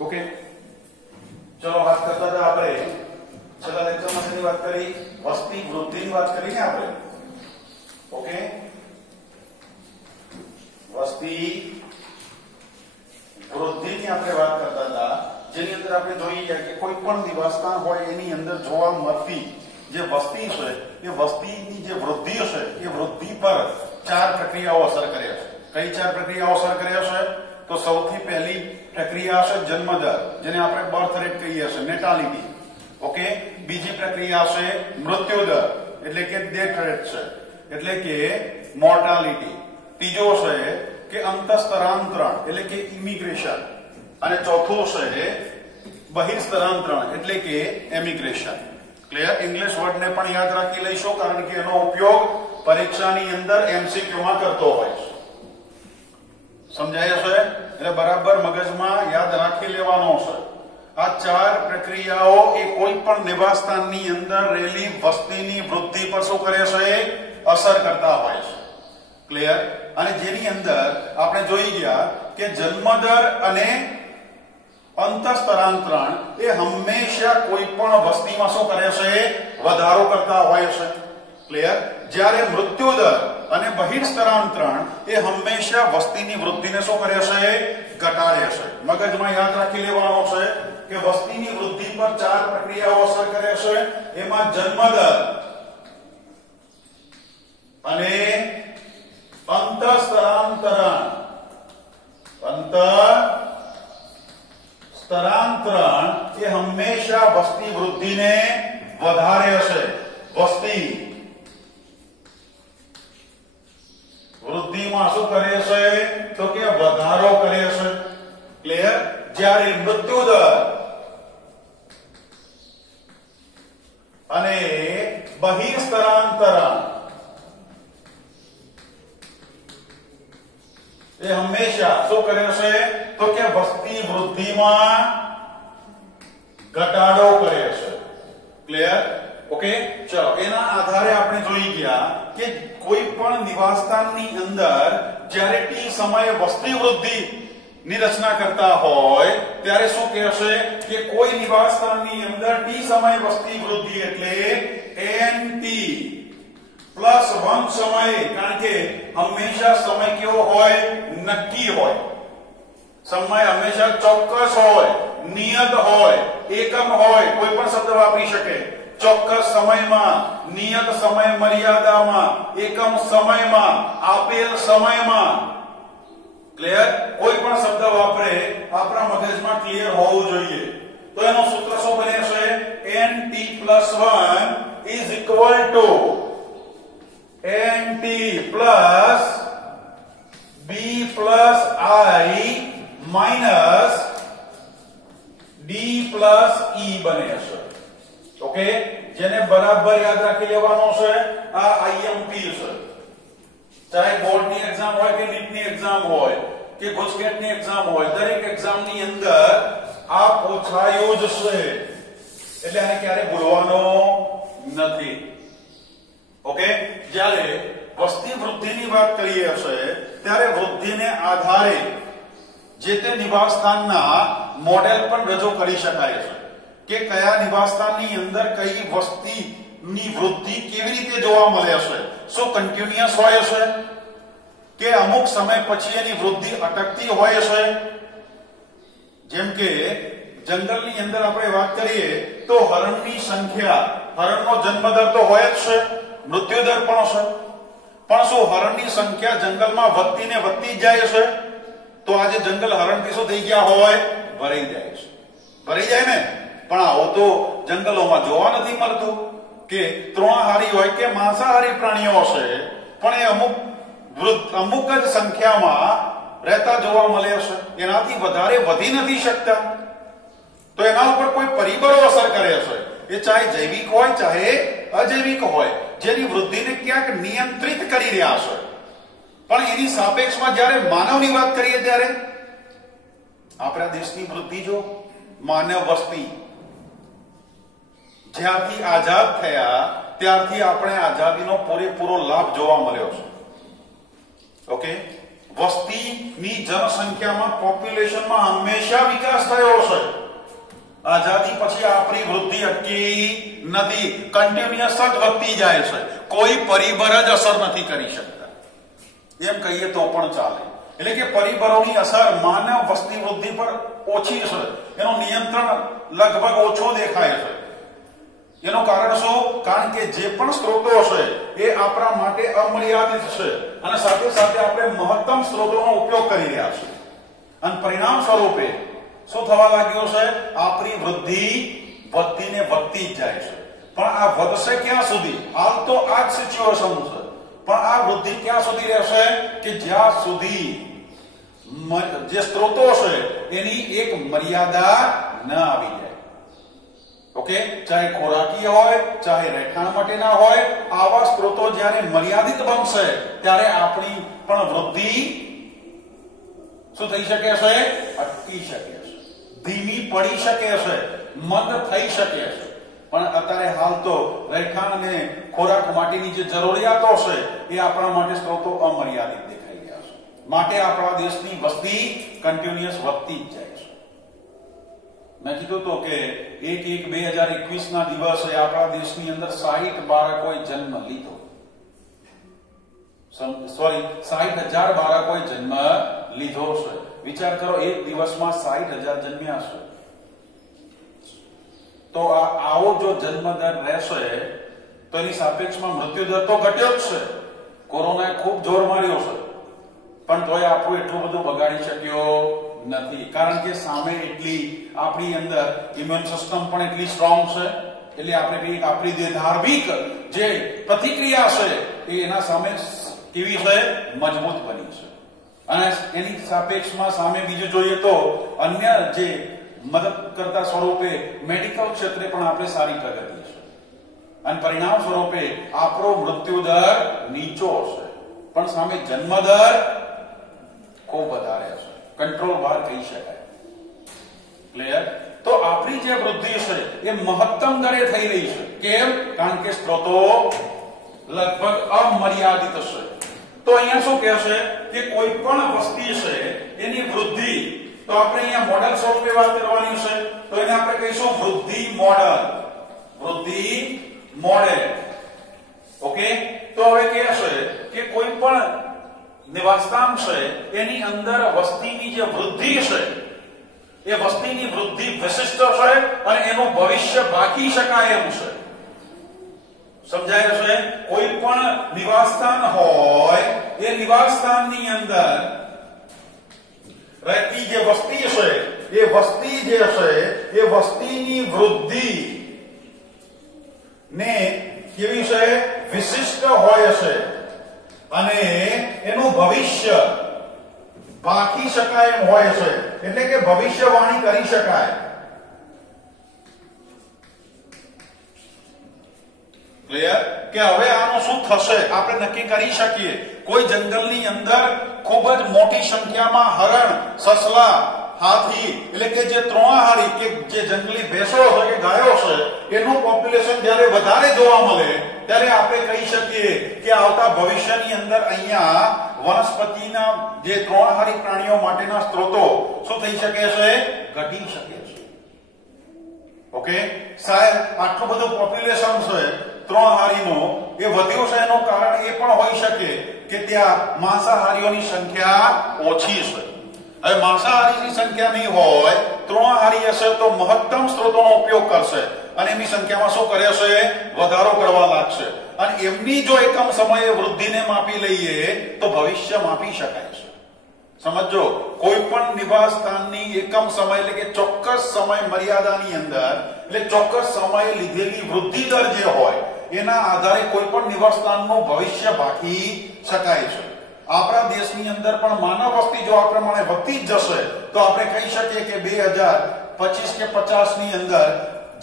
Okay, ચલો વાત કરતા હતા આપણે છેલ્લા લેક્ચરમાં શેની વાત કરી? વસ્તી વૃદ્ધિની વાત કરી ને આપણે. ઓકે, વસ્તી વૃદ્ધિની આપણે વાત કરતા હતા, જેની અંદર આપણે જોઈએ કે કોઈ પણ નિવાસસ્થાન હોય એની અંદર જોવા મળતી જે વસ્તી છે એ વસ્તીની જે વૃદ્ધિ છે એ વૃદ્ધિ પર 4 પ્રક્રિયાઓ અસર કરે છે. કઈ 4 પ્રક્રિયાઓ અસર કરે છે? તો સૌથી પહેલી પ્રક્રિયા છે જન્મદર, જેને આપણે બર્થ રેટ કહીએ છીએ, નેટાલિટી. ઓકે, બીજી પ્રક્રિયા છે મૃત્યુદર એટલે કે ડેથ રેટ છે, એટલે કે મોર્ટાલિટી. ત્રીજો છે કે અંતઃસ્તરાંતરણ એટલે કે ઇમિગ્રેશન, અને ચોથું છે બહિર્સ્તરાંતરણ એટલે કે એમિગ્રેશન. ક્લિયર? ઇંગ્લિશ વર્ડ ને પણ યાદ રાખી લઈશું, કારણ કે એનો ઉપયોગ પરીક્ષાની અંદર એમસીક્યુ માં કરતો હોય છે. સમજાય છે? એટલે બરાબર મગજમાં યાદ રાખી લેવાનો છે. આ 4 પ્રક્રિયાઓ એ કોઈ પણ નિવાસસ્થાનની અંદર રહેલી વસ્તીની વૃદ્ધિ પર શું કરે છે? અસર કરતા હોય છે. ક્લિયર? અને જેની અંદર આપણે જોઈ ગયા કે જન્મદર અને અંતઃસ્તરાંતરણ એ હંમેશા કોઈ પણ વસ્તીમાં શું કરે છે? વધારો કરતા હોય છે. ક્લિયર? જ્યારે મૃત્યુદર અને બહિર્સ્તરાંતરણ એ હંમેશા વસ્તીની વૃદ્ધિને શું કરે છે? ઘટાડે છે. મગજમાં યાદ રાખી લેવાનો છે કે વસ્તીની વૃદ્ધિ પર 4 પ્રક્રિયાઓ અસર કરે છે. એમાં જન્મદર અને અંતઃસ્તરાંતરણ એ હંમેશા વસ્તી વૃદ્ધિને વધારે છે. વસ્તી વૃદ્ધિમાં શું કરે છે? તો કે વધારો કરે છે. ક્લિયર? જ્યારે મૃત્યુદર અને બહિર્સ્તરાંતરણ એ હંમેશા શું કરે છે? તો કે વસ્તી વૃદ્ધિમાં ઘટાડો કરે છે. ક્લિયર? ઓકે, ચલો એના આધારે આપણે જોઈ ગયા કે કોઈ પણ નિવાસસ્થાનની અંદર જ્યારે ટી સમયે વસ્તી વૃદ્ધિ ની રચના કરતા હોય ત્યારે શું કહેશે કે કોઈ નિવાસસ્થાનની અંદર ટી સમય વસ્તી વૃદ્ધિ એટલે nt +1 સમય, કારણ કે હંમેશા સમય કેવો હોય? નક્કી હોય. સમય હંમેશા ચોક્કસ હોય, નિયત હોય, એકમ હોય. કોઈ પણ શબ્દ વાપરી શકે. ચોક્કસ સમયમાં, નિયત સમય મર્યાદામાં, એકમ સમયમાં, આપેલ સમયમાં. ક્લિયર? કોઈ પણ શબ્દ વાપરે આપણા મગજમાં ક્લિયર હોવું જોઈએ. તો એનું સૂત્ર શું બને છે? nt +1 nt plus b plus I minus d plus e બને છે. ઓકે, જેને બરાબર યાદ રાખી લેવાનો છે. આ IMP છે. ચાહે બોર્ડની એક્ઝામ હોય કે નીટની એક્ઝામ હોય કે ગુજકેટની એક્ઝામ હોય, દરેક એક્ઝામની અંદર આ પૂછાયું જ છે. એટલે આને ક્યારે ભૂલવાનો નથી. ઓકે, જ્યારે વસ્તી વૃદ્ધિની વાત કરીએ છે ત્યારે વૃદ્ધિને આધારે જે તે નિવાસસ્થાનના મોડેલ પણ રજૂ કરી શકાય છે કે કયા નિવાસસ્થાનની અંદર કઈ વસ્તીની વૃદ્ધિ કેવી રીતે જોવા મળે છે. શું કન્ટિન્યુઅસ હોય છે કે અમુક સમય પછી એની વૃદ્ધિ અટકતી હોય છે? જેમ કે જંગલની અંદર આપણે વાત કરીએ તો હરણની સંખ્યા, હરણનો જન્મદર તો હોય જ છે, મૃત્યુદર પણ છે. પણ શું હરણની સંખ્યા જંગલમાં વધતી ને વધતી જાય છે? તો આજે જંગલ હરણથી શું થઈ ગયા હોય? ભરાઈ જાય છે. ભરાઈ જાય ને? પણ આવો તો જંગલોમાં જોવા નથી મળતું કે તૃણાહારી હોય કે માંસાહારી પ્રાણીઓ છે, પણ એ અમુક જ સંખ્યામાં રહેતા જોવા મળે છે. એનાથી વધારે વધી નથી શકતા. તો એના ઉપર કોઈ પરિબળો અસર કરે છે. એ ચાહે જૈવિક હોય ચાહે અજૈવિક હોય, જેની વૃદ્ધિને ક્યાંક નિયંત્રિત કરી રહ્યા છે. પણ એની સાપેક્ષમાં જ્યારે માનવની વાત કરીએ ત્યારે આપણા દેશની વૃદ્ધિ જો, માનવ વસ્તી જ્યારથી આઝાદ થયા ત્યારથી આપણે આઝાદીનો પૂરેપૂરો લાભ જોવા મળ્યો છે. ઓકે, વસ્તીની જનસંખ્યામાં પોપ્યુલેશનમાં હંમેશા વિકાસ થયો છે. આઝાદી પછી આપણી વૃદ્ધિ અટકી નથી, કન્ટિન્યુઅસ જ વધતી જાય છે. કોઈ પરિબળ જ અસર નથી કરી શકતા એમ કહીએ તો પણ ચાલે. એટલે કે પરિબળોની અસર માનવ વસ્તી વૃદ્ધિ પર ઓછી છે, એનું નિયંત્રણ લગભગ ઓછું દેખાય છે. એનું કારણ શું? કારણ કે જે પણ સ્ત્રોતો છે એ આપણા માટે અમર્યાદિત છે અને સાથે સાથે આપણે મહત્તમ સ્ત્રોતોનો ઉપયોગ કરી રહ્યા છીએ અને પરિણામ સ્વરૂપે શું થવા લાગ્યું છે? આપણી વૃદ્ધિ વધતીને વધતી જ જાય છે. પણ આ વધશે ક્યાં સુધી? હાલ તો આ જ સિચ્યુએશન છે, પણ આ વૃદ્ધિ ક્યાં સુધી રહેશે? કે જ્યાં સુધી જે સ્ત્રોતો છે એની એક મર્યાદા ન આવી જાય. ઓકે, ચાહે ખોરાકીય હોય, ચાહે રહેઠાણ માટેના હોય, આવા સ્ત્રોતો જ્યારે મર્યાદિત બનશે ત્યારે આપણી પણ વૃદ્ધિ શું થઈ શકે છે? અટકી શકે છે, ધીમી પડી શકે છે, મંદ થઈ શકે છે. પણ અત્યારે હાલ તો રહેઠાણ અને ખોરાક માટેની જે જરૂરિયાતો છે એ આપણા માટે સ્ત્રોતો અમર્યાદિત દેખાઈ રહ્યા છે. માટે આપણા દેશની વસ્તી કન્ટિન્યુઅસ વધતી જ જાય છે. મેં કીધું તો કે 1/1/2021 ના દિવસે આપણા દેશની અંદર 60 બાળકોએ જન્મ લીધો. 60,000 બાળકોએ જન્મ લીધો છે. વિચાર કરો, એક દિવસમાં 60,000 જન્મ્યા છે. તો આવો જો જન્મ દર રહેશે તો એની સાપેક્ષમાં મૃત્યુ દર તો ઘટ્યો જ છે. કોરોનાએ ખૂબ જોર માર્યો છે, પણ તોય આપણું એટલું બધું બગાડી શક્યો નથી, કારણ કે સામે એટલી આપણી અંદર ઇમ્યુન સિસ્ટમ પણ એટલી સ્ટ્રોંગ છે. એટલે આપણે આપણી જે ધાર્મિક જે પ્રતિક્રિયા છે એ એના સામે કેવી છે? મજબૂત બની છે. અને એની સાપેક્ષમાં સામે બીજું જોઈએ તો અન્ય જે મદદ કરતા સ્વરૂપે મેડિકલ ક્ષેત્રે પણ આપણે સારી પ્રગતિ છે અને પરિણામ સ્વરૂપે આપણો મૃત્યુ દર નીચો છે, પણ સામે જન્મ દર ખૂબ વધારે છે. કંટ્રોલ બહાર કહી શકાય. ક્લિયર? તો આપણી જે વૃદ્ધિ છે એ મહત્તમ દરે થઈ રહી છે. કેમ? કારણ કે સ્ત્રોતો લગભગ અમર્યાદિત છે. તો અહીંયા શું કહે છે કે કોઈ પણ વસ્તી છે એની વૃદ્ધિ, તો આપણે અહીંયા મોડેલ સ્વરૂપે વાત કરવાની છે, તો એને આપણે કહીશું વૃદ્ધિ મોડેલ. વૃદ્ધિ મોડેલ. ઓકે, તો હવે કહે છે કે કોઈ પણ નિવાસસ્થાન છે એની અંદર વસ્તીની જે વૃદ્ધિ છે એ વસ્તીની વૃદ્ધિ વિશિષ્ટ છે અને એનું ભવિષ્ય બાકી શકાય એમ છે. સમજાય છે? કોઈ પણ નિવાસસ્થાન હોય એ નિવાસસ્થાનની અંદર રહેતી જે વસ્તી છે એ વસ્તી જે છે એ વસ્તીની વૃદ્ધિ ને કેવી છે? વિશિષ્ટ હોય છે અને એનું ભવિષ્ય બાકી શકાય એમ હોય છે. એટલે કે ભવિષ્યવાણી કરી શકાય. ક્લિયર? કે હવે આનું શું થશે આપણે નક્કી કરી શકીએ. કોઈ જંગલની અંદર ખૂબ જ મોટી સંખ્યામાં હરણ, સસલા, હાથી એટલે કે જે તૃણાહારી કે જે જંગલી ભેંસો છે કે ગાયો છે એનું પોપ્યુલેશન જ્યારે વધારે જોવા મળે ત્યારે આપણે કહી શકીએ કે આવતા ભવિષ્યની અંદર અહીંયા વનસ્પતિના જે તૃણાહારી પ્રાણીઓ માટેના સ્ત્રોતો શું થઈ શકે છે? ઘટી શકે છે. ઓકે, સાહેબ આટલું બધું પોપ્યુલેશન છે તૃણાહારીનો એ વધ્યું છે, એનું કારણ એ પણ હોઈ શકે કે ત્યાં માંસાહારીઓની સંખ્યા ઓછી છે. હવે માંસાહારીની સંખ્યા નહીં હોય, તૃણાહારી હશે તો મહત્તમ સ્ત્રોતોનો ઉપયોગ કરશે અને એમની સંખ્યામાં શું કરે છે? વધારો કરવા લાગશે. અને એમની જો એકમ સમયે વૃદ્ધિને માપી લઈએ તો ભવિષ્ય માપી શકાય છે. સમજો, કોઈ પણ નિવાસ સ્થાનની એકમ સમય એટલે કે ચોક્કસ સમય મર્યાદાની અંદર એટલે ચોક્કસ સમયે લીધેલી વૃદ્ધિ દર જે હોય એના આધારે કોઈ પણ નિવાસ સ્થાનનું ભવિષ્ય બાકી શકાય છે. આપણા દેશની અંદર પણ માનવ વસ્તી જો આ પ્રમાણે વધતી જ જશે તો આપણે કહી શકીએ કે 2025 કે 50 ની અંદર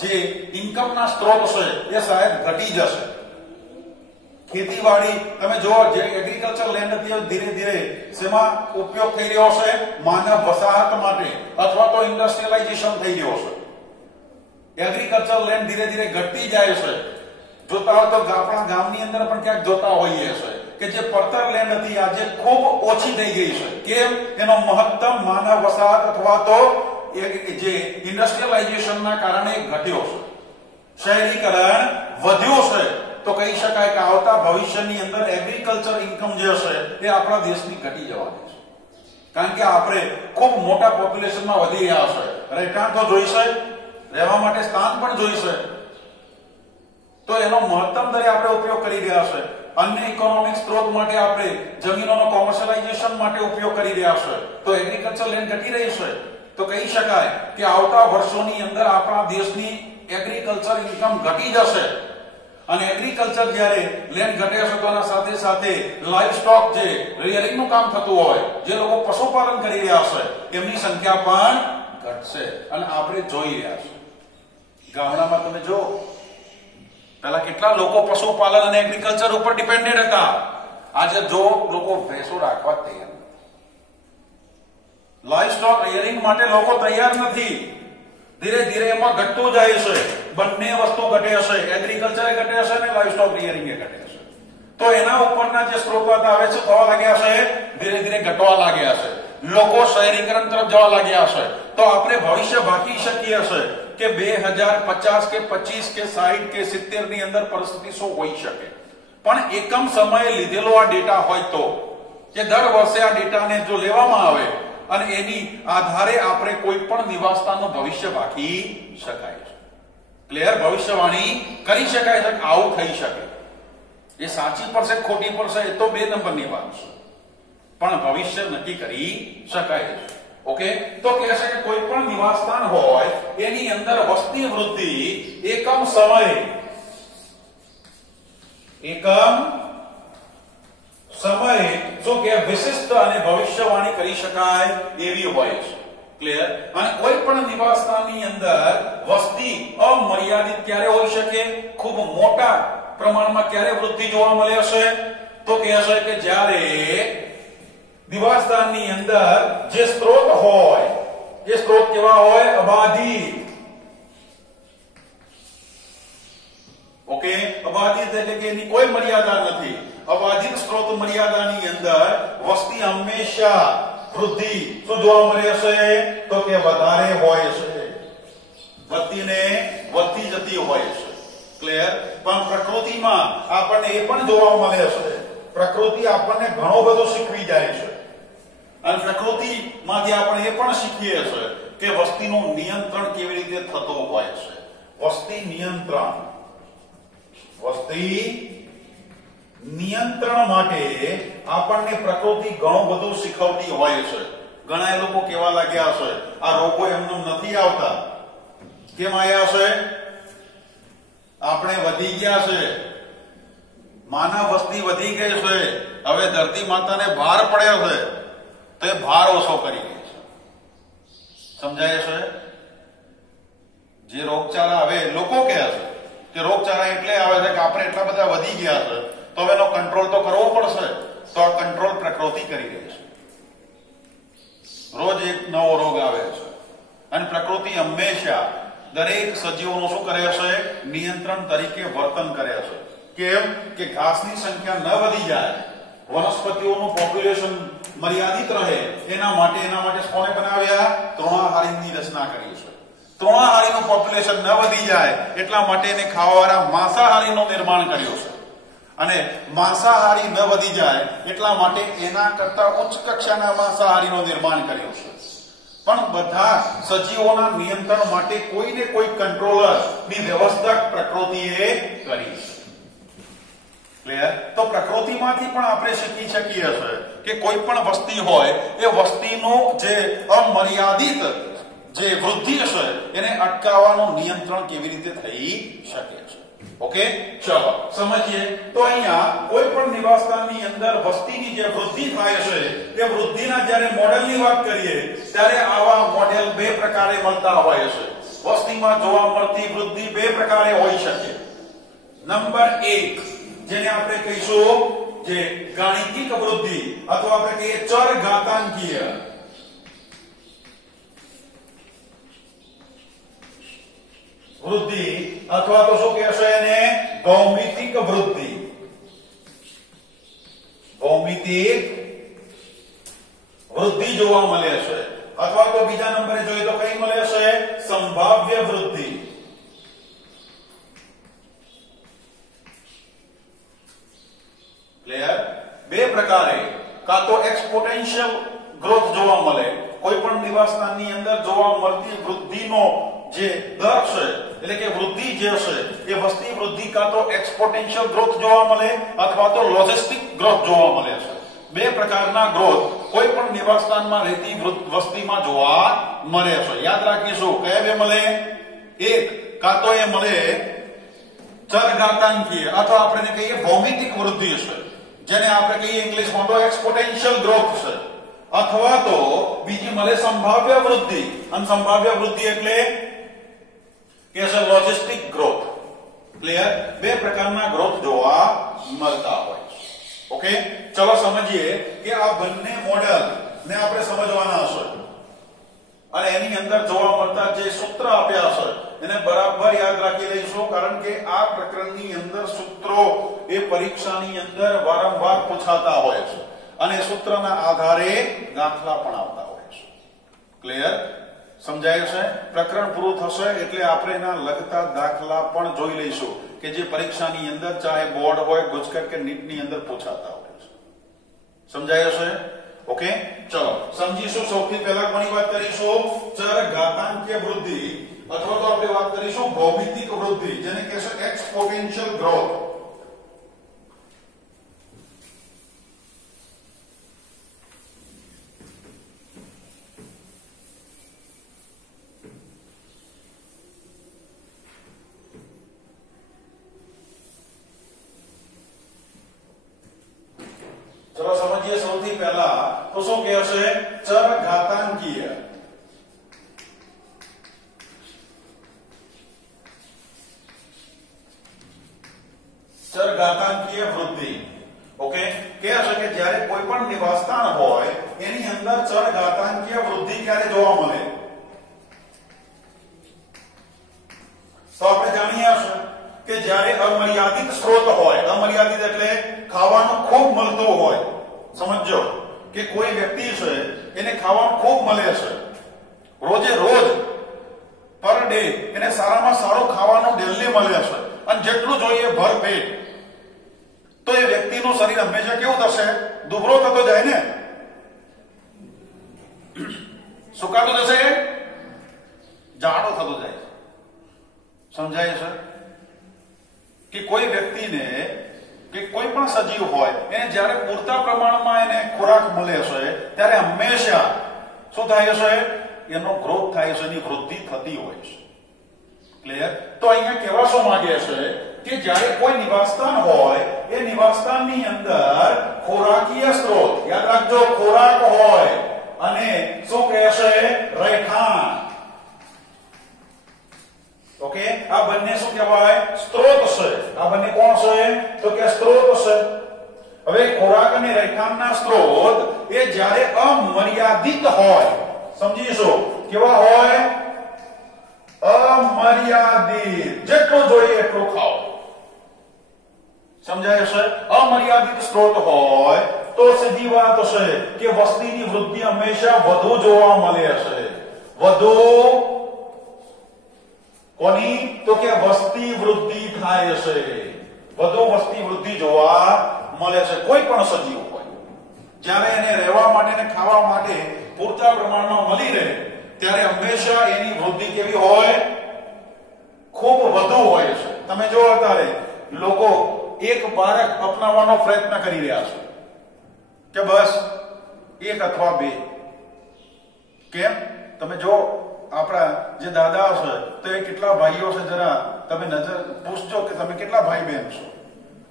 જે ઇન્કમના સ્ત્રોત છે એ શાયદ ઘટી જશે. ખેતીવાડી તમે જો જે એગ્રીકલ્ચર લેન્ડ ધીરે ધીરે શેમાં ઉપયોગ થઈ રહ્યો છે? માનવ વસાહત માટે અથવા તો ઇન્ડસ્ટ્રીયલાઇઝેશન થઈ રહ્યો છે. એગ્રીકલ્ચર લેન્ડ ધીરે ધીરે ઘટતી જાય છે. જોતા હો તો આપણા ગામની અંદર પણ ક્યાંક જોતા હોઈએ છે કે જે પડતર લેન્ડ હતી આજે ખૂબ ઓછી થઈ ગઈ છે. કેમ? એનો મહત્તમ માનવ વસાહત અથવા તો જે ઇન્ડસ્ટ્રીયલાઇઝેશનના કારણે ઘટ્યો છે, શહેરીકરણ વધ્યો છે. તો કહી શકાય કે આવતા ભવિષ્યની અંદર એગ્રીકલ્ચર ઇન્કમ જે હશે એ આપણા દેશની ઘટી જવાની છે. કારણ કે આપણે ખૂબ મોટા પોપ્યુલેશનમાં વધી રહ્યા છે, રહેઠાણ તો જોઈશે, રહેવા માટે સ્થાન પણ જોઈશે, તો એનો મહત્તમ દરે આપણે ઉપયોગ કરી રહ્યા છે. અન્ય ઇકોનોમિક સ્ત્રોત માટે આપણે જમીનોનો કોમર્શિયલાઇઝેશન માટે ઉપયોગ કરી રહ્યા છે, તો એગ્રીકલ્ચર લેન્ડ ઘટી રહી છે. તો કહી શકાય કે આવતા વર્ષોની અંદર આપણા દેશની એગ્રીકલ્ચર ઇન્કમ ઘટી જશે. અને એગ્રીકલ્ચર જ્યારે લેન્ડ ઘટે છે તો એના સાથે સાથે લાઇવ સ્ટોક જે રિયરિંગ નું કામ થતું હોય, જે લોકો પશુપાલન કરી રહ્યા છે એમની સંખ્યા પણ ઘટશે. અને આપણે જોઈ રહ્યા છે ગામડામાં, તમે જો પહેલા કેટલા લોકો પશુપાલન અને એગ્રીકલ્ચર ઉપર ડિપેન્ડેડ હતા. આજે જો લોકો ભેંસો રાખવા તૈયાર નથી, લાઇવ સ્ટોક રિયરિંગ માટે લોકો તૈયાર નથી. ધીરે ધીરે એમાં ઘટતું જાય છે. બંને વસ્તુ ઘટે હશે, એગ્રીકલ્ચર ઘટે હશે અને લાઇવ સ્ટોક રિયરિંગ ઘટે હશે. તો એના ઉપરના જે સ્ત્રોતો હતા હવે શું થવા લાગ્યા છે? ધીરે ધીરે ઘટવા લાગ્યા છે. લોકો શહેરીકરણ તરફ જવા લાગ્યા છે. તો આપણે ભવિષ્ય બાકી શકીએ છે કે 2050 કે 25 કે 60 કે 70 ની અંદર પરિસ્થિતિ શું હોઈ શકે. પણ એકમ સમયે લીધેલો આ ડેટા હોય તો, કે દર વર્ષે આ ડેટાને જો લેવામાં આવે અને એની આધારે આપણે કોઈ પણ નિવાસસ્થાનનું ભવિષ્ય બાકી શકાય છે. ક્લિયર? ભવિષ્યવાણી કરી શકાય છે કે આવું થઈ શકે. એ સાચી પડશે ખોટી પડશે એ તો 2 નંબરની વાત છે, પણ ભવિષ્ય નક્કી કરી શકાય છે. ઓકે, તો કહે છે કે કોઈ પણ નિવાસસ્થાન હોય એની અંદર વસ્તી વૃદ્ધિ એકમ સમયે શું કે વિશિષ્ટ અને ભવિષ્યવાણી કરી શકાય એવી હોય છે. ક્લિયર? અને કોઈ પણ નિવાસસ્થાનની અંદર વસ્તી અમર્યાદિત ક્યારે હોઈ શકે, ખૂબ મોટા પ્રમાણમાં ક્યારે વૃદ્ધિ જોવા મળે છે? તો કહે છે કે જ્યારે નિવાસસ્થાનની અંદર જે સ્ત્રોત હોય, જે સ્ત્રોત કેવા હોય? અબાધિત. ઓકે, અબાધિત એટલે કે એની કોઈ મર્યાદા નથી. અબાધિત સ્ત્રોત મર્યાદાની અંદર વસ્તી હંમેશા વૃદ્ધિ શું જોવા મળે છે? તો કે વધારે હોય છે, વધતી જતી હોય છે. ક્લિયર? પણ પ્રકૃતિમાં આપણને એ પણ જોવા મળે છે, પ્રકૃતિ આપણને ઘણો બધો શીખવી જાય છે. અને પ્રકૃતિમાંથી આપણે એ પણ શીખીએ છીએ કે વસ્તીનું નિયંત્રણ કેવી રીતે થતું હોય છે. વસ્તી નિયંત્રણ માટે આપણને પ્રકૃતિ ઘણું બધું શીખવતી હોય છે. ઘણા લોકો કેવા લાગ્યા છે આ રોગો એમને નથી આવતા. કેમ આવ્યા છે? આપણે વધી ગયા છે, માનવ વસ્તી વધી ગઈ છે. હવે ધરતી માતાને ભાર પડ્યો છે તો એ ભાર ઓછો કરી ગઈ છે. સમજાય છે? જે રોગચાળા, હવે લોકો કહે છે કે રોગચાળા એટલે આવે છે કે આપણે એટલા બધા વધી ગયા છે તો હવે એનો કંટ્રોલ તો કરવો પડશે. તો આ કંટ્રોલ પ્રકૃતિ કરી રહી છે. રોજ એક નવો રોગ આવે છે અને પ્રકૃતિ હંમેશા દરેક સજીવોનું શું કરે છે? નિયંત્રણ તરીકે વર્તન કરે છે. કેમ? કે ઘાસની સંખ્યા ન વધી જાય, વનસ્પતિઓનું પોપ્યુલેશન મર્યાદિત રહે, એના માટે કોને બનાવ્યા? તૃણાહારીની રચના કરી છે. તૃણાહારીનું પોપ્યુલેશન ન વધી જાય એટલા માટે એને ખાવાવાળા માંસાહારીનું નિર્માણ કર્યું છે. અને માંસાહારી ન વધી જાય એટલા માટે એના કરતા ઉચ્ચ કક્ષાના માંસાહારીનું નિર્માણ કર્યું છે. પણ બધા સજીવોના નિયંત્રણ માટે કોઈને કોઈ કંટ્રોલરની વ્યવસ્થા પ્રકૃતિએ કરી છે. ક્લિયર? તો પ્રકૃતિમાંથી પણ આપણે શીખી શકીએ છીએ કે કોઈ પણ વસ્તી હોય એ વસ્તીનું જે અમર્યાદિત જે વૃદ્ધિ છે એને અટકાવવાનું નિયંત્રણ કેવી રીતે થઈ શકે છે. ઓકે, ચલો સમજીએ. તો અહીંયા કોઈ પણ નિવાસસ્થાનની અંદર વસ્તીની જે વૃદ્ધિ થાય છે એ વૃદ્ધિના જ્યારે મોડેલની વાત કરીએ ત્યારે આવા મોડેલ 2 પ્રકારે મળતા હોય છે. વસ્તીમાં જોવા મળતી વૃદ્ધિ 2 પ્રકારે હોઈ શકે. નંબર 1 જેને આપણે કહીશું જે ગાણિતિક વૃદ્ધિ અથવા આપણે કહીએ ચર ઘાતાંકીય વૃદ્ધિ, અથવા તો શું કહેશે એને? ભૌમિતિક વૃદ્ધિ. જોવા મળે છે, અથવા તો બીજા નંબરે જોઈએ તો કઈ મળે છે? સંભાવ્ય વૃદ્ધિ. ક્લિયર? બે પ્રકારે, કાં તો એક્સપોટેન્શિયલ ગ્રોથ જોવા મળે, કોઈ પણ નિવાસસ્થાનની અંદર જોવા મળતી વૃદ્ધિનો જે દર છે, એટલે કે વૃદ્ધિ જે છે એ વસ્તી વૃદ્ધિ કાં તો એક્સપોટેન્શિયલ ગ્રોથ જોવા મળે અથવા તો લોજિસ્ટિક ગ્રોથ જોવા મળે છે. બે પ્રકારના ગ્રોથ કોઈ પણ નિવાસસ્થાનમાં રહેતી વસ્તીમાં જોવા મળે છે. યાદ રાખીશું કયા બે મળે? એક, કાં તો એ મળે ચરઘાતાંકીય અથવા આપણે કહીએ ભૌમિતિક વૃદ્ધિ છે, જેને આપણે કહીએ ઇંગ્લિશમાં તો એક્સપોટેન્શિયલ ગ્રોથ છે, અથવા તો બીજી મળે સંભાવ્ય વૃદ્ધિ. અને સંભાવ્ય વૃદ્ધિ એટલે કે છે લોજિસ્ટિક ગ્રોથ. ક્લિયર? બે પ્રકારના ગ્રોથ જોવા મળતા હોય છે. ઓકે, ચલો સમજીએ કે આ બંને મોડેલ ને આપણે સમજવાના છે અને એની અંદર જોવા મળતા જે સૂત્ર આપ્યા છે એને બરાબર યાદ રાખી લઈશું, કારણ કે આ પ્રકરણની અંદર સૂત્રો એ પરીક્ષાની અંદર વારંવાર પૂછાતા હોય છે અને સૂત્રના આધારે દાખલા પણ આવતા હોય છે. ક્લિયર? સમજાય છે? પ્રકરણ પૂરું થશે એટલે આપણે એના લગતા દાખલા પણ જોઈ લઈશું કે જે પરીક્ષાની અંદર ચાહે બોર્ડ હોય, ગુજકેટ કે નીટની અંદર પૂછાતા હોય છે. સમજાય છે? ઓકે, ચલો સમજીશું. સૌથી પહેલા કોની વાત કરીશું? ચરઘાતાંકીય વૃદ્ધિ અથવા તો આપણે વાત કરીશું ભૌમિતિક વૃદ્ધિ, જેને કહેશે એક્સપોટેન્શિયલ ગ્રોથ. ચલો સમજીએ સૌથી પહેલા તો શું કહે છે? ચરઘાતાંકીય. ચરઘાતાંકીય વૃદ્ધિ. ઓકે, કહે છે કે જ્યારે કોઈ પણ નિવાસસ્થાન હોય એની અંદર ચરઘાતાંકીય વૃદ્ધિ ક્યારે જોવા મળે? તો આપણે જાણીએ છીએ કે જ્યારે અમર્યાદિત સ્ત્રોત હોય, અમર્યાદિત એટલે ખાવાનું ખૂબ મળતું હોય. સમજો કે કોઈ વ્યક્તિ છે એને ખાવાનું ખૂબ મળે છે, રોજે રોજ પર ડે એને સારામાં સારું ખાવાનું ડેલી મળે છે અને જેટલું જોઈએ ભરપેટ, તો એ વ્યક્તિનું શરીર હંમેશા કેવું થશે? દુબળો થતો જાય ને, સુકાતો જશે, જાડો થતો જાય. સમજાય છે? કે કોઈ વ્યક્તિને કે કોઈ પણ સજીવ હોય એને જ્યારે પૂરતા પ્રમાણમાં એને ખોરાક મળે છે ત્યારે હંમેશા શું થાય છે? એનો ગ્રોથ થાય છે, એની વૃદ્ધિ થતી હોય છે. ક્લિયર? તો અહીંયા કહેવા શું માંગે છે કે જ્યારે કોઈ નિવાસસ્થાન હોય એ નિવાસસ્થાનની અંદર ખોરાકીય સ્ત્રોત, યાદ રાખજો, ખોરાક હોય અને શું કહે છે? રહેઠાણ. ઓકે, આ બંને શું કહેવાય? સ્ત્રોત છે. આ બંને કોણ છે? તો કે સ્ત્રોત છે. હવે ખોરાક અને રહેઠાણના સ્ત્રોત એ જ્યારે અમર્યાદિત હોય, સમજીશું કેવા હોય? અમર્યાદિત, જેટલું જોઈએ એટલું ખાઓ. સમજાય છે? અમર્યાદિત સ્ત્રોત હોય તો સીધી વાત છે કે વસ્તીની વૃદ્ધિ હંમેશા વધુ જોવા મળે છે. વધુ કોની? તો કે વસ્તી વૃદ્ધિ થાય છે, વધુ વસ્તી વૃદ્ધિ જોવા મળે છે કોઈ પણ સજીવ હોય. જ્યારે એને રહેવા માટે અને ખાવા માટે પૂરતા પ્રમાણમાં મળી રહે ત્યારે હંમેશા એની વૃદ્ધિ કેવી હોય? ખૂબ વધુ હોય છે. તમે જો અત્યારે લોકો એક બાળક અપનાવવાનો પ્રયત્ન કરી રહ્યા છે કે બસ એક અથવા બે. કેમ? તમે જો આપણા જે દાદા છે તો એ કેટલા ભાઈઓ છે, જરા તમે નજર પૂછજો કે તમે કેટલા ભાઈ બહેન છો,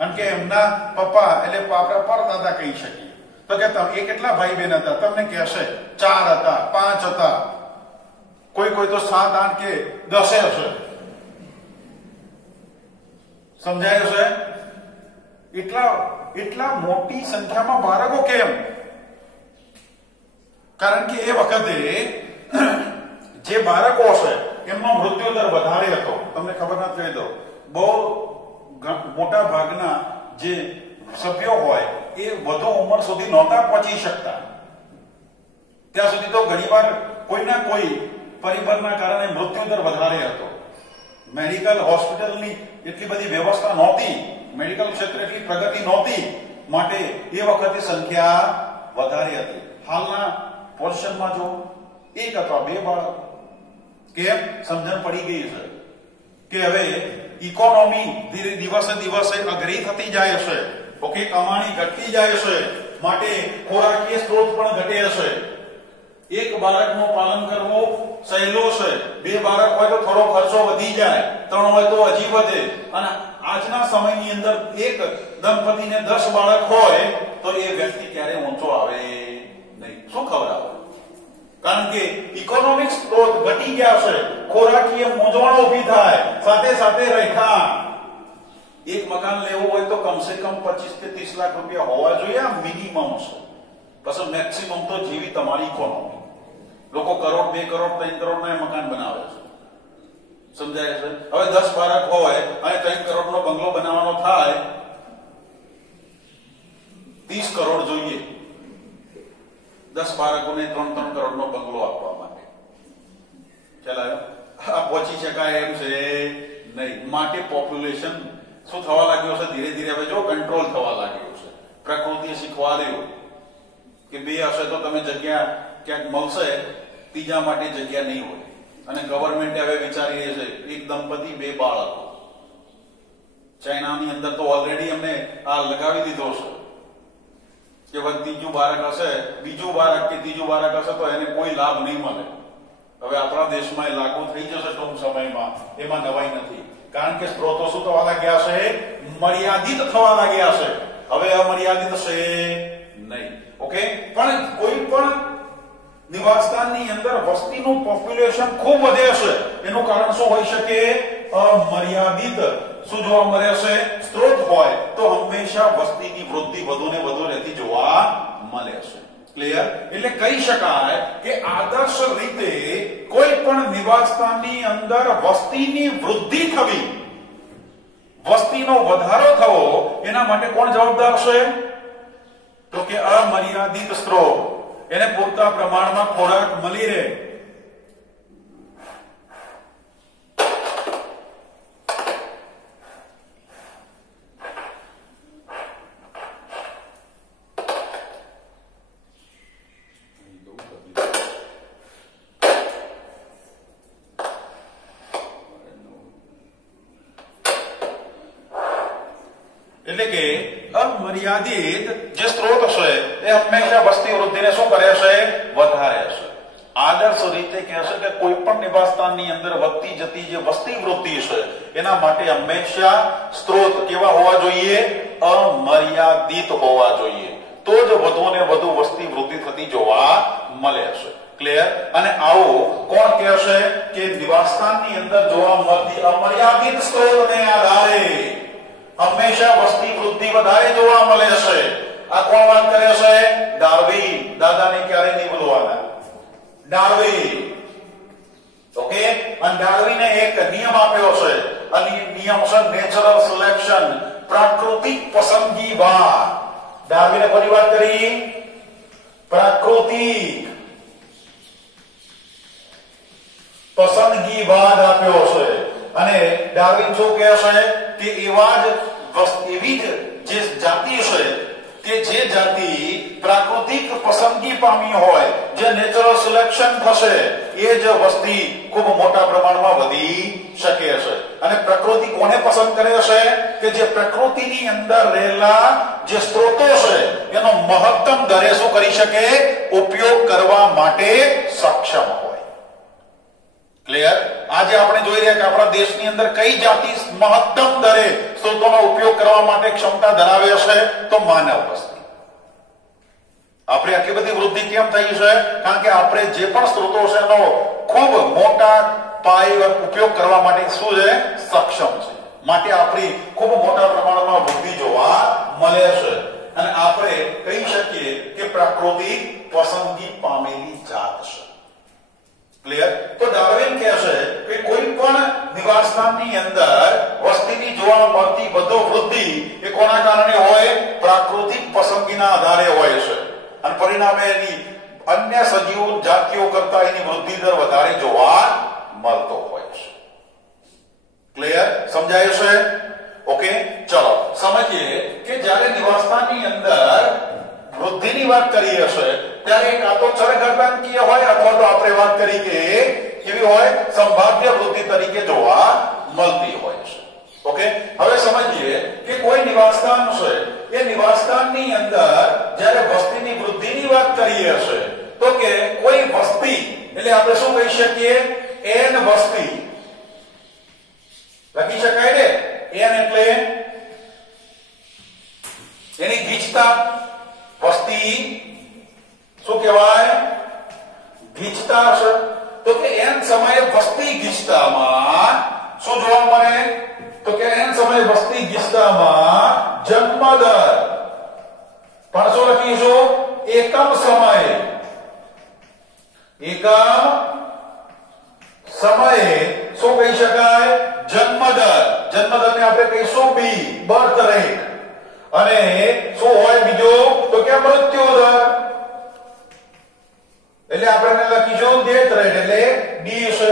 અને કે એમના પપ્પા એટલે આપણા પરદાદા કહી શકીએ તો કે તમે એ કેટલા ભાઈ બહેન હતા? તમને કહેશે 4 હતા, 5 હતા, કોઈ કોઈ તો 7, 8 કે 10 હશે. સમજાય છે? એટલા મોટી સંખ્યામાં બાળકો કેમ? કારણ કે એ વખતે જે બાળકો છે એમનો મૃત્યુ દર વધારે હતો. તમને ખબર નથી કહી દો, બહુ મોટા ભાગના જે સભ્યો હોય એ વધુ ઉંમર સુધી નહોતા પહોંચી શકતા. ત્યાં સુધી તો ઘણીવાર કોઈના કોઈ પરિબળના કારણે મૃત્યુદર વધારે હતો. મેડિકલ હોસ્પિટલની એટલી બધી વ્યવસ્થા નહોતી, મેડિકલ ક્ષેત્રે એટલી પ્રગતિ નહોતી, માટે એ વખતે સંખ્યા વધારે હતી. હાલના પોર્શનમાં જો 1 અથવા 2 બાળકો. કેમ? સમજણ પડી ગઈ છે કે હવે ઇકોનોમી દિવસે દિવસે અઘરી થતી જાય છે. ઓકે, કમાણી ઘટતી જાય છે, માટે ખોરાકીય સ્ત્રોત પણ ઘટે છે. 1 બાળકનું પાલન કરવું સહેલું છે, 2 બાળક હોય તો થોડો ખર્ચો વધી જાય, 3 હોય તો હજી વધે. અને આજના સમયની અંદર એક દંપતીને 10 બાળક હોય તો એ વ્યક્તિ ક્યારે ઊંચો આવે નહીં. શું ખબર આવે? કારણ કે ઇકોનોમિક સ્ત્રોત ઘટી ગયા છે, ખોરાકીય મૂંઝવણ ઊભી થાય, સાથે સાથે રહેઠાણ. એક મકાન લેવું હોય તો કમસે કમ 25 થી 30 લાખ રૂપિયા હોવા જોઈએ, આ મિનિમમ છે. પછી મેક્સિમમ તો જેવી તમારી ઇકોનોમી. લોકો કરોડ, 2 કરોડ, 3 કરોડ ના મકાન બનાવે છે. સમજાય છે? હવે 10 બાળક હોય અને 3 કરોડનો બંગલો બનાવવાનો થાય, 30 કરોડ જોઈએ 10 બાળકોને 3-3 કરોડનો બંગલો આપવા માટે. ચાલો, આ પહોંચી શકાય એમ છે નહીં. માટે પોપ્યુલેશન શું થવા લાગ્યો છે? ધીરે ધીરે હવે જો કંટ્રોલ થવા લાગ્યો છે. પ્રકૃતિએ શીખવાડ્યું કે 2 હશે તો તમે જગ્યા ક્યાંક મળશે, ત્રીજા માટે જગ્યા નહીં હોય. અને ગવર્મેન્ટે હવે વિચારી રહી છે 1 દંપતી 2 બાળકો. ચાઇનાની અંદર તો ઓલરેડી અમને આ લગાવી દીધો છે કે ત્રીજું બાળક હશે, બીજું બાળક કે ત્રીજું બાળક હશે તો એને કોઈ લાભ નહીં મળે. હવે આપણા દેશમાં એ લાગુ થઈ જશે ટૂંક સમયમાં, એમાં નવાઈ નથી. કારણ કે સ્ત્રોતો શું થવા લાગ્યા છે? મર્યાદિત થવા લાગ્યા છે. હવે અમર્યાદિત છે નહીં. ઓકે, પણ કોઈ પણ નિવાસસ્થાનની અંદર વસ્તીનું પોપ્યુલેશન ખૂબ વધે છે, એનું કારણ શું હોઈ શકે? અમર્યાદિત શું જોવા મળે છે? સ્ત્રોત હોય તો હંમેશા વસ્તીની વૃદ્ધિ વધુ ને વધુ રહેતી જોવા મળે છે. ક્લિયર? એટલે કહી શકાય કે આદર્શ રીતે કોઈ પણ નિવાસસ્થાનની અંદર વસ્તીની વૃદ્ધિ થવી, વસ્તીનો વધારો થવો, એના માટે કોણ જવાબદાર છે? તો કે અમર્યાદિત સ્ત્રોત. એને પૂરતા પ્રમાણમાં ખોરાક મળી રહે. એટલે કે અમર્યાદિત જે સ્ત્રોત છે એ હંમેશા વસ્તી વૃદ્ધિને શું કરે છે? વધારે છે. આદર્શ રીતે કહેશે કે કોઈ પણ નિવાસસ્થાનની અંદર વધતી જતી જે વસ્તી વૃદ્ધિ છે એના માટે હંમેશા સ્ત્રોત કેવા હોવા જોઈએ? અમર્યાદિત હોવા જોઈએ. તો જ વધુ ને વધુ વસ્તી વૃદ્ધિ થતી જોવા મળે છે. ક્લિયર? અને આવો કોણ કહેશે કે નિવાસસ્થાનની અંદર જોવા મળતી અમર્યાદિત સ્ત્રોતને આધારે હંમેશા વસ્તી વૃદ્ધિ વધારે જોવા મળે છે. આ કોણ વાત કરે છે? ડાર્વિન. દાદાને ક્યારે નહીં ભૂલવાના. ડાર્વિન. ઓકે, અને ડાર્વિને એક નિયમ આપ્યો છે, અને નિયમ છે નેચરલ સિલેક્શન, પ્રાકૃતિક પસંદગીવાદ. ડાર્વિને કોની વાત કરી? પ્રાકૃતિક પસંદગીવાદ આપ્યો છે. અને ડાર્વિન શું કહે છે કે એવી જ જે જાતિ છે કે જે જાતિ પ્રાકૃતિક પસંદગી પામી હોય, જે નેચરલ સિલેક્શન થશે, એ જ વસ્તી ખૂબ મોટા પ્રમાણમાં વધી શકે છે. અને પ્રકૃતિ કોને પસંદ કરે છે? કે જે પ્રકૃતિની અંદર રહેલા જે સ્ત્રોતો છે એનો મહત્તમ દરે શું કરી શકે? ઉપયોગ કરવા માટે સક્ષમ હોય. ક્લિયર? આજે આપણે જોઈ રહ્યા કે આપણા દેશની અંદર કઈ જાતિ મહત્તમ દરે સ્ત્રોતોનો ઉપયોગ કરવા માટે ક્ષમતા ધરાવે છે? તો માનવ વસ્તી. આપણે આટલી બધી વૃદ્ધિ કેમ થઈ છે? કારણ કે આપણે જે પણ સ્ત્રોતો છે એનો ખૂબ મોટા પાયે ઉપયોગ કરવા માટે શું છે? સક્ષમ છે. માટે આપણી ખૂબ મોટા પ્રમાણમાં વૃદ્ધિ જોવા મળે છે. અને આપણે કહી શકીએ કે પ્રાકૃતિક પસંદગી પામેલી જાત છે. ક્લિયર? તો ડાર્વિન કહે છે કે કોઈ પણ નિવાસસ્થાનની અંદર વસ્તીની જોવા મળતી વધુ વૃદ્ધિ એ કોના કારણે હોય? પ્રાકૃતિક પસંદગીના આધારે હોય છે. અને પરિણામે એની અન્ય સજીવ જાતિઓ કરતા એની વૃદ્ધિ દર વધારે જોવા મળતો હોય છે. ક્લિયર? સમજાયું છે? ઓકે, ચલો સમજીએ કે જ્યારે નિવાસસ્થાનની અંદર વૃદ્ધિની વાત કરીએ છે ત્યારે કાં તો ચરઘાતાંકીય હોય અથવા તો આપણે વાત કરી કે કેવી હોય, સંભાવ્ય વૃદ્ધિ તરીકે જોવા મળતી હોય છે. ઓકે, હવે સમજીએ કે કોઈ નિવાસસ્થાન છે, એ નિવાસસ્થાનની અંદર જ્યારે વસ્તીની વૃદ્ધિની વાત કરીએ છે તો કે કોઈ વસ્તી એટલે આપણે શું કહી શકીએ, n વસ્તી લખી શકાય ને. n એટલે એની ગીચતા, વસ્તી શું કહેવાય, ગીચતા છે. તો કે n સમયે વસ્તી ગીચતામાં શું જોવા મળે, તો કે n સમયે વસ્તી ગીચતામાં જન્મ દર પણ શું લખીશું, એકમ સમયે, એકમ સમયે શું કહી શકાય, જન્મ દર. જન્મ દરને આપણે કહીશું b, બર્થ રેટ. અને શું હોય બીજું, તો કે મૃત્યુ દર. એટલે આપણે લખીશું ડેથ રેટ એટલે d છે.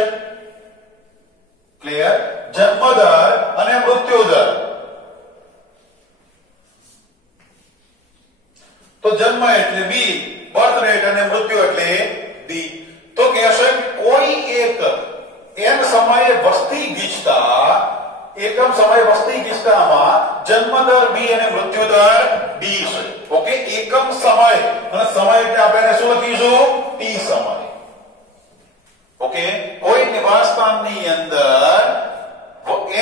ક્લિયર? જન્મ દર અને મૃત્યુ દર. તો જન્મ એટલે b, બર્થ રેટ અને મૃત્યુ એટલે d. તો કહેશે કોઈ એક n સમયે વસ્તી ગીચતા, એકમ સમય વસ્તી ગીચતામાં જન્મ દર b અને મૃત્યુ દર d છે. ઓકે, એકમ સમય અને સમય એટલે આપણે શું લખીશું, t સમય. ઓકે, કોઈ નિવાસસ્થાનની અંદર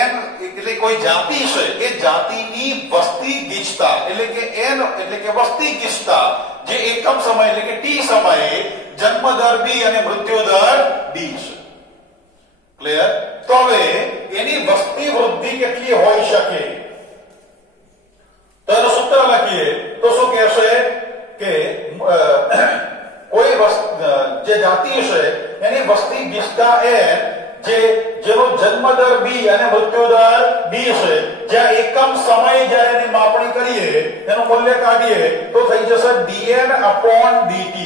n એટલે કોઈ જાતિ છે, એ જાતિની વસ્તી ગીચતા એટલે કે n એટલે કે વસ્તી ગીચતા જે એકમ સમય એટલે કે t સમયે જન્મ દર b અને મૃત્યુ દર d છે. ક્લિયર? તો હવે એની વસ્તી વૃદ્ધિ કેટલી હોઈ શકે તો એનું સૂત્ર લખીએ તો શું કહેશે કે કોઈ જે જાતિ છે એની વસ્તી ગીચતા n જેનો જન્મ દર b અને મૃત્યુ દર d છે, જ્યાં એકમ સમયે જ્યારે એની માપણી કરીએ એનું મૂલ્ય કાઢીએ તો થઈ જશે dn/dt.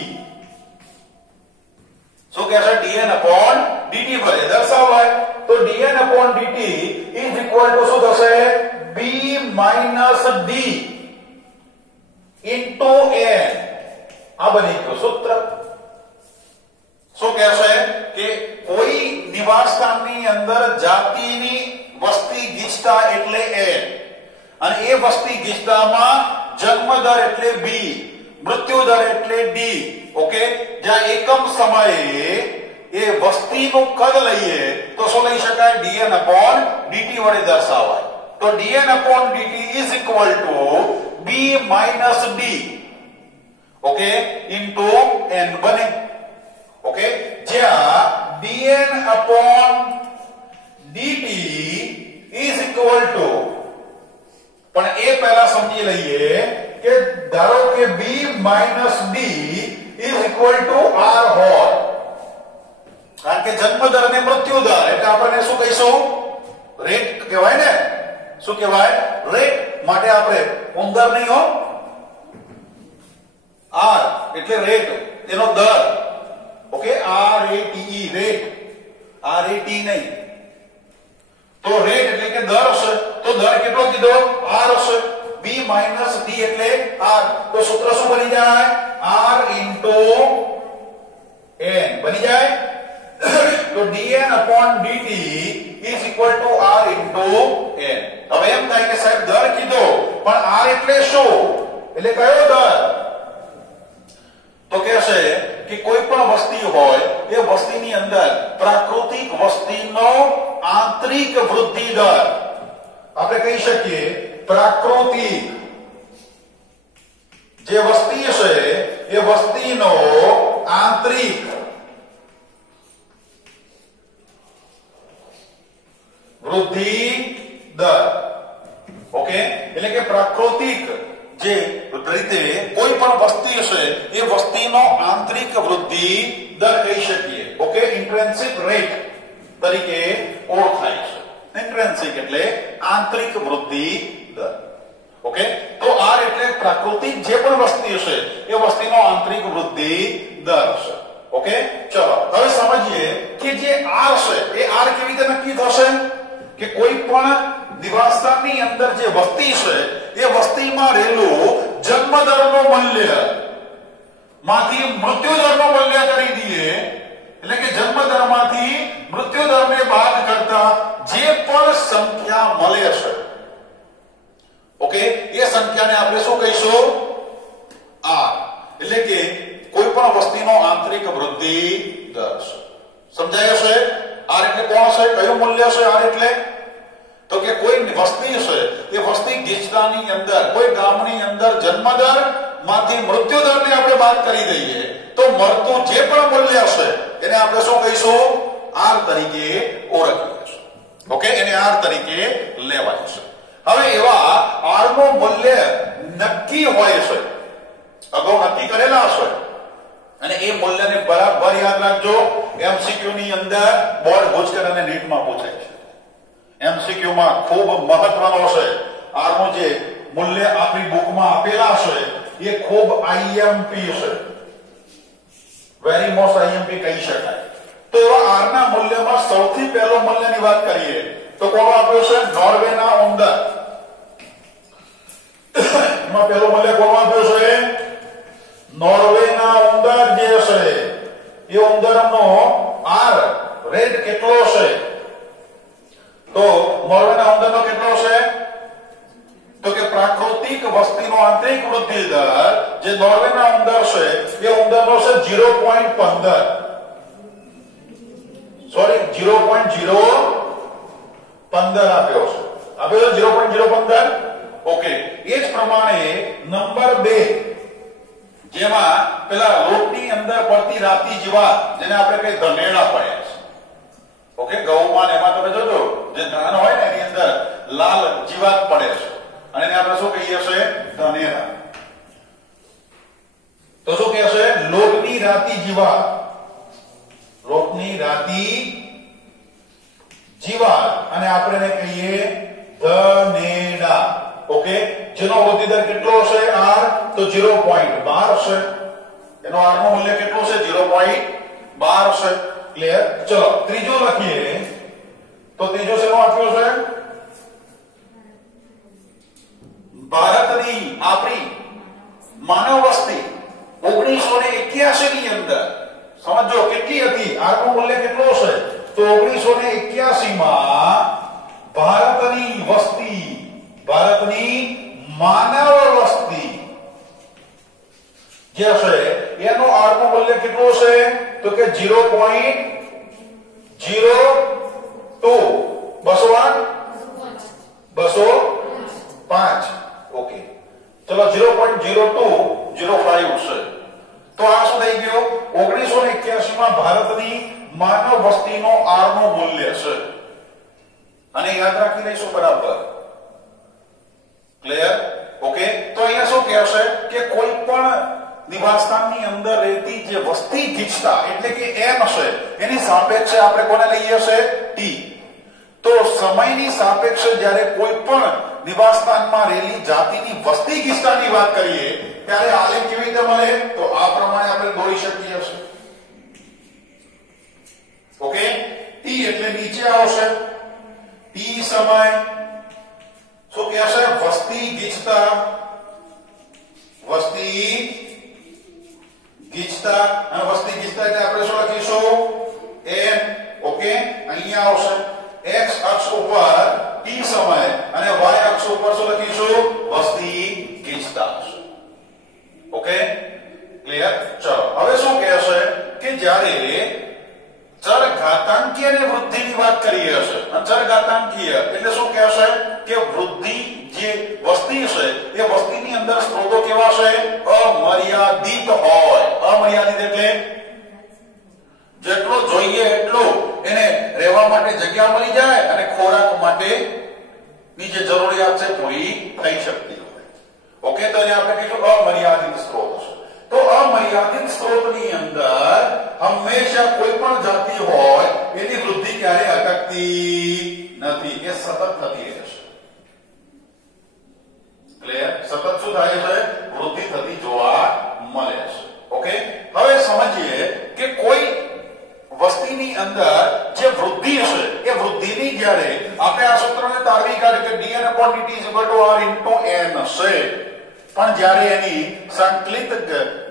શું કહેશે, dn/dt વડે દર્શાવાય. તો dn/dt ઇઝ ઇક્વલ ટુ શું થશે, b - d ઇન્ટુ n. આ બની ગયું સૂત્ર. શું કહેશે કે કોઈ નિવાસસ્થાનની અંદર જાતિની વસ્તી ગીચતા એટલે n અને એ વસ્તી ગીચતામાં જન્મ દર એટલે b, મૃત્યુ દર એટલે d. ઓકે, જ્યાં એકમ સમયે એ વસ્તીનું કદ લઈએ તો શું લઈ શકાય, dn/dt વડે દર્શાવાય. તો dn/dt is equal two b - d okay into n બને. ઓકે, જ્યાં dn/dt ઇઝ ઇક્વલ ટુ, પણ એ પહેલા સમજી લઈએ કે ધારો કે b - d is equal to r whole. કારણ કે જન્મ દર અને મૃત્યુ દર એટલે આપણે શું કહીશું, રેટ કહેવાય ને. શું કહેવાય, રેટ. માટે આપણે ઉંદર નહીં હો, r એટલે રેટ, એનો દર. ઓકે, RATE રેટ, RAT નહીં. તો રેટ એટલે કે દર હશે. તો દર કેટલો કીધો, r હશે. b - d એટલે r. તો સૂત્ર શું બની જાય, r into n બની જાય. તો dn/dt is equal to r into n. હવે એમ થાય કે સાહેબ દર કીધો પણ r એટલે શું, એટલે કયો દર? તો કહેશે કે કોઈ પણ વસ્તી હોય એ વસ્તીની અંદર પ્રાકૃતિક વસ્તીનો આંતરિક વૃદ્ધિ દર આપણે કહી શકીએ પ્રાકૃતિક જે વસ્તી છે એ વસ્તીનો આંતરિક વૃદ્ધિ દર. ઓકે, એટલે કે પ્રાકૃતિક જે રીતે કોઈ પણ વસ્તી છે એ વસ્તીનો આંતરિક વૃદ્ધિ દર કહી શકીએ. ઓકે, ઇન્ટ્રિન્સિક રેટ તરીકે ઓળખાય છે. ઇન્ટ્રિન્સિક એટલે આંતરિક વૃદ્ધિ દર. ઓકે, તો આર એટલે પ્રાકૃતિક જે પણ વસ્તી છે એ વસ્તીનો આંતરિક વૃદ્ધિ દર છે. ઓકે, ચલો હવે સમજીએ કે જે r છે એ r કેવી રીતે નક્કી થશે કે કોઈ પણ નિવાસસ્થાનની અંદર જે વસ્તી છે એ વસ્તીમાં રહેલું જન્મદરનું મૂલ્ય માંથી મૃત્યુદરનું મૂલ્ય કરી દઈએ, એટલે કે જન્મદરમાંથી મૃત્યુદરને બાદ કરતા જે પણ સંખ્યા મળે છે, ઓકે, એ સંખ્યાને આપણે શું કહીશું? r. એટલે કે કોઈ પણ વસ્તીનો આંતરિક વૃદ્ધિ દર છે. સમજાય છે? r એટલે કોણ છે? કયું મૂલ્ય છે r એટલે? તો કે કોઈ વસ્તી છે એ વસ્તી ગીચતાની અંદર કોઈ ગામની અંદર જન્મદર માંથી મૃત્યુદરને આપણે બાદ કરી દઈએ તો મળતું જે પણ મૂલ્ય છે એને આપણે શું કહીશું? r તરીકે ઓળખીએ છીએ. ઓકે, એને r તરીકે લેવાય છે. હવે એવા r નું મૂલ્ય નક્કી હોય છે, અગાઉ નક્કી કરેલા હશે, અને એ મૂલ્યને બરાબર યાદ રાખજો. એમસીક્યુ ની અંદર બોર્ડ ભૂચકર અને નીટમાં પૂછાય છે. એમસીક્યુ માં ખૂબ મહત્વનો છે. r નું જે મૂલ્ય આપણી બુકમાં આપેલા છે એ ખૂબ આઈએમપી છે, વેરી મોસ્ટ આઈએમપી કહી શકાય. તો એવા r ના મૂલ્યમાં સૌથી પહેલો મૂલ્યની વાત કરીએ તો કોણ આપ્યો છે? નોર્વેના ઉંદર. એમાં પહેલો મૂલ્ય કોણ આપ્યો છે? નોર્વેના ઉંદર જે છે એ ઉંદરનો r રેટ કેટલો છે? તો નોર્વેના ઉંદરનો કેટલો છે? તો કે પ્રાકૃતિક વસ્તીનો આંતરિક વૃદ્ધિ દર જે નોર્વેના ઉંદર છે એ ઉંદરનો છે 0.15, સોરી 0.015 આપ્યો છે. આપ્યો છે 0.015. ઓકે, એ જ પ્રમાણે નંબર 2 જેમાં પેલા લોટની અંદર પડતી રાતી જીવાત જેને આપણે કઈ ધનેડા પડ્યા છે. ઓકે, ગૌમાં એમાં તમે જોજો જે ધાન હોય ને એની અંદર લાલ જીવાત પડે છે અને એને આપણે શું કહીએ છીએ? ધનેડા. તો શું કહે છે? લોટની રાતી જીવાત. લોટની રાતી જીવાત અને આપણે એને કહીએ ધનેડા. ઓકે, જેનો વૃદ્ધિ દર કેટલો છે? r તો 0.12 છે. એનો r નું મૂલ્ય કેટલું છે? 0.12 છે. ક્લિયર? ચલો ત્રીજો લખીએ તો ત્રીજો શેનો આપ્યો છે? ભારતની આપણી માનવ વસ્તી 1981 ની અંદર સમજો કેટલી હતી? r નું મૂલ્ય કેટલું છે? તો 1981 માં ભારતની વસ્તી, ભારતની માનવ વસ્તી જે છે એનો r નું મૂલ્ય કેટલું છે? તો કે 0.02 205. ઓકે, ચલો 0.0205 છે. તો આ શું થઈ ગયો? 1981 માં ભારતની માનવ વસ્તીનો r નું મૂલ્ય છે. અને યાદ રાખી લઈશું બરાબર. ક્લિયર? ઓકે, તો અહીંયા શું કહેશે કે કોઈ પણ નિવાસસ્થાનની અંદર રહેતી જે વસ્તી ગીચતા એટલે કે m છે એની સાપેક્ષે આપણે કોને લઈએ છે? t. તો સમયની સાપેક્ષે જ્યારે કોઈ પણ નિવાસસ્થાનમાં રહેલી જાતિની વસ્તી ગીચતાની વાત કરીએ ત્યારે આલેખ કેવી રીતે મળે? તો આ પ્રમાણે આપણે દોરી શકીએ છીએ. ઓકે, t એટલે નીચે આવશે. t સમય શું કહેશે? વસ્તી ગીચતા. વસ્તી ગીચતા અને વસ્તી ગીચતા એટલે આપણે શું લખીશું? m. ઓકે, અહીંયા આવશે x અક્ષ ઉપર t સમય અને y અક્ષ ઉપર શું લખીશું? વસ્તી ગીચતા. Okay, clear? ચલો હવે શું કહેશે કે જ્યારે ચર ઘાતાંકીય વૃદ્ધિની વાત કરીએ છે. ચર ઘાતાંકીય એટલે શું કહેશે કે વૃદ્ધિ જે વસ્તી છે એ વસ્તીની અંદર સ્ત્રોતો કેવા છે? અમર્યાદિત હોય. અમર્યાદિત એટલે જેટલો જોઈએ એટલું એને રહેવા માટે જગ્યા મળી જાય અને ખોરાક માટે ની જે જરૂરિયાત છે પૂરી થઈ શકતી હોય. ઓકે, તો એને આપણે કહીશું અમર્યાદિત સ્ત્રોત છે. તો અમર્યાદિત સ્ત્રોતની અંદર હંમેશા કોઈ પણ જાતિ હોય એની વૃદ્ધિ ક્યારે અટકતી નથી, એ સતત થતી રહેશે. ક્લિયર? સતત શું થાય છે? વૃદ્ધિ થતી જોવા મળે છે. ઓકે, હવે સમજીએ હશે એ વૃદ્ધિની જ્યારે આપણે આ સૂત્રને તારવી કાઢી કે dn/dt = r * n હશે, પણ જ્યારે એની સંકલિત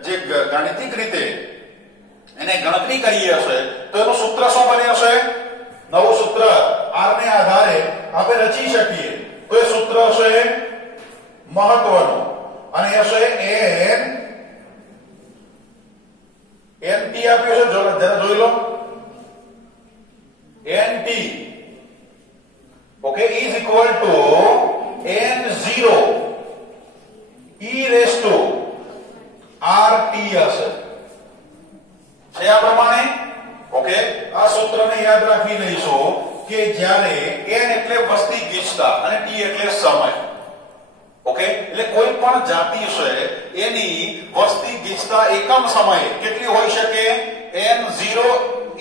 જે ગાણિતિક રીતે એને ગણતરી કરી હશે તો એનું સૂત્ર શું બને હશે? નવું સૂત્ર r ને આધારે આપણે રચી શકીએ તો એ સૂત્ર હશે મહત્વનું, અને એ હશે nt આપ્યું છે, જરા જોઈ લો, nt okay is equal to n0 e raised to rt હશે. છે આ પ્રમાણે? ઓકે, આ સૂત્રને યાદ રાખી લઈશું કે જ્યારે n એટલે વસ્તી ગીચતા અને t એટલે સમય. ઓકે, એટલે કોઈ પણ જાતિ છે એની વસ્તી ગીચતા એકમ સમયે કેટલી હોઈ શકે? n0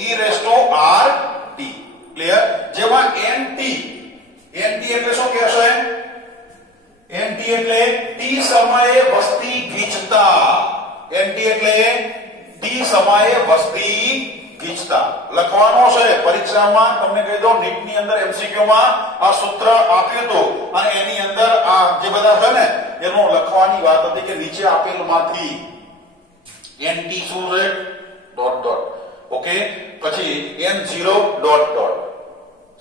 e raised to rt. Clear? જેમાં nt એટલે શું કહેશે? nt એટલે t સમયે વસ્તી ગીચતા. nt એટલે t સમયે વસ્તી ગીચતા લખવાનો છે. પરીક્ષામાં તમને કહી દો, નીટ ની અંદર MCQ માં આ સૂત્ર આપ્યું હતું અને એની અંદર આ જે બધા છે ને એનું લખવાની વાત હતી કે નીચે આપેલમાંથી nt શું છે? Dot dot. ઓકે, પછી n0 ડોટ ડોટ.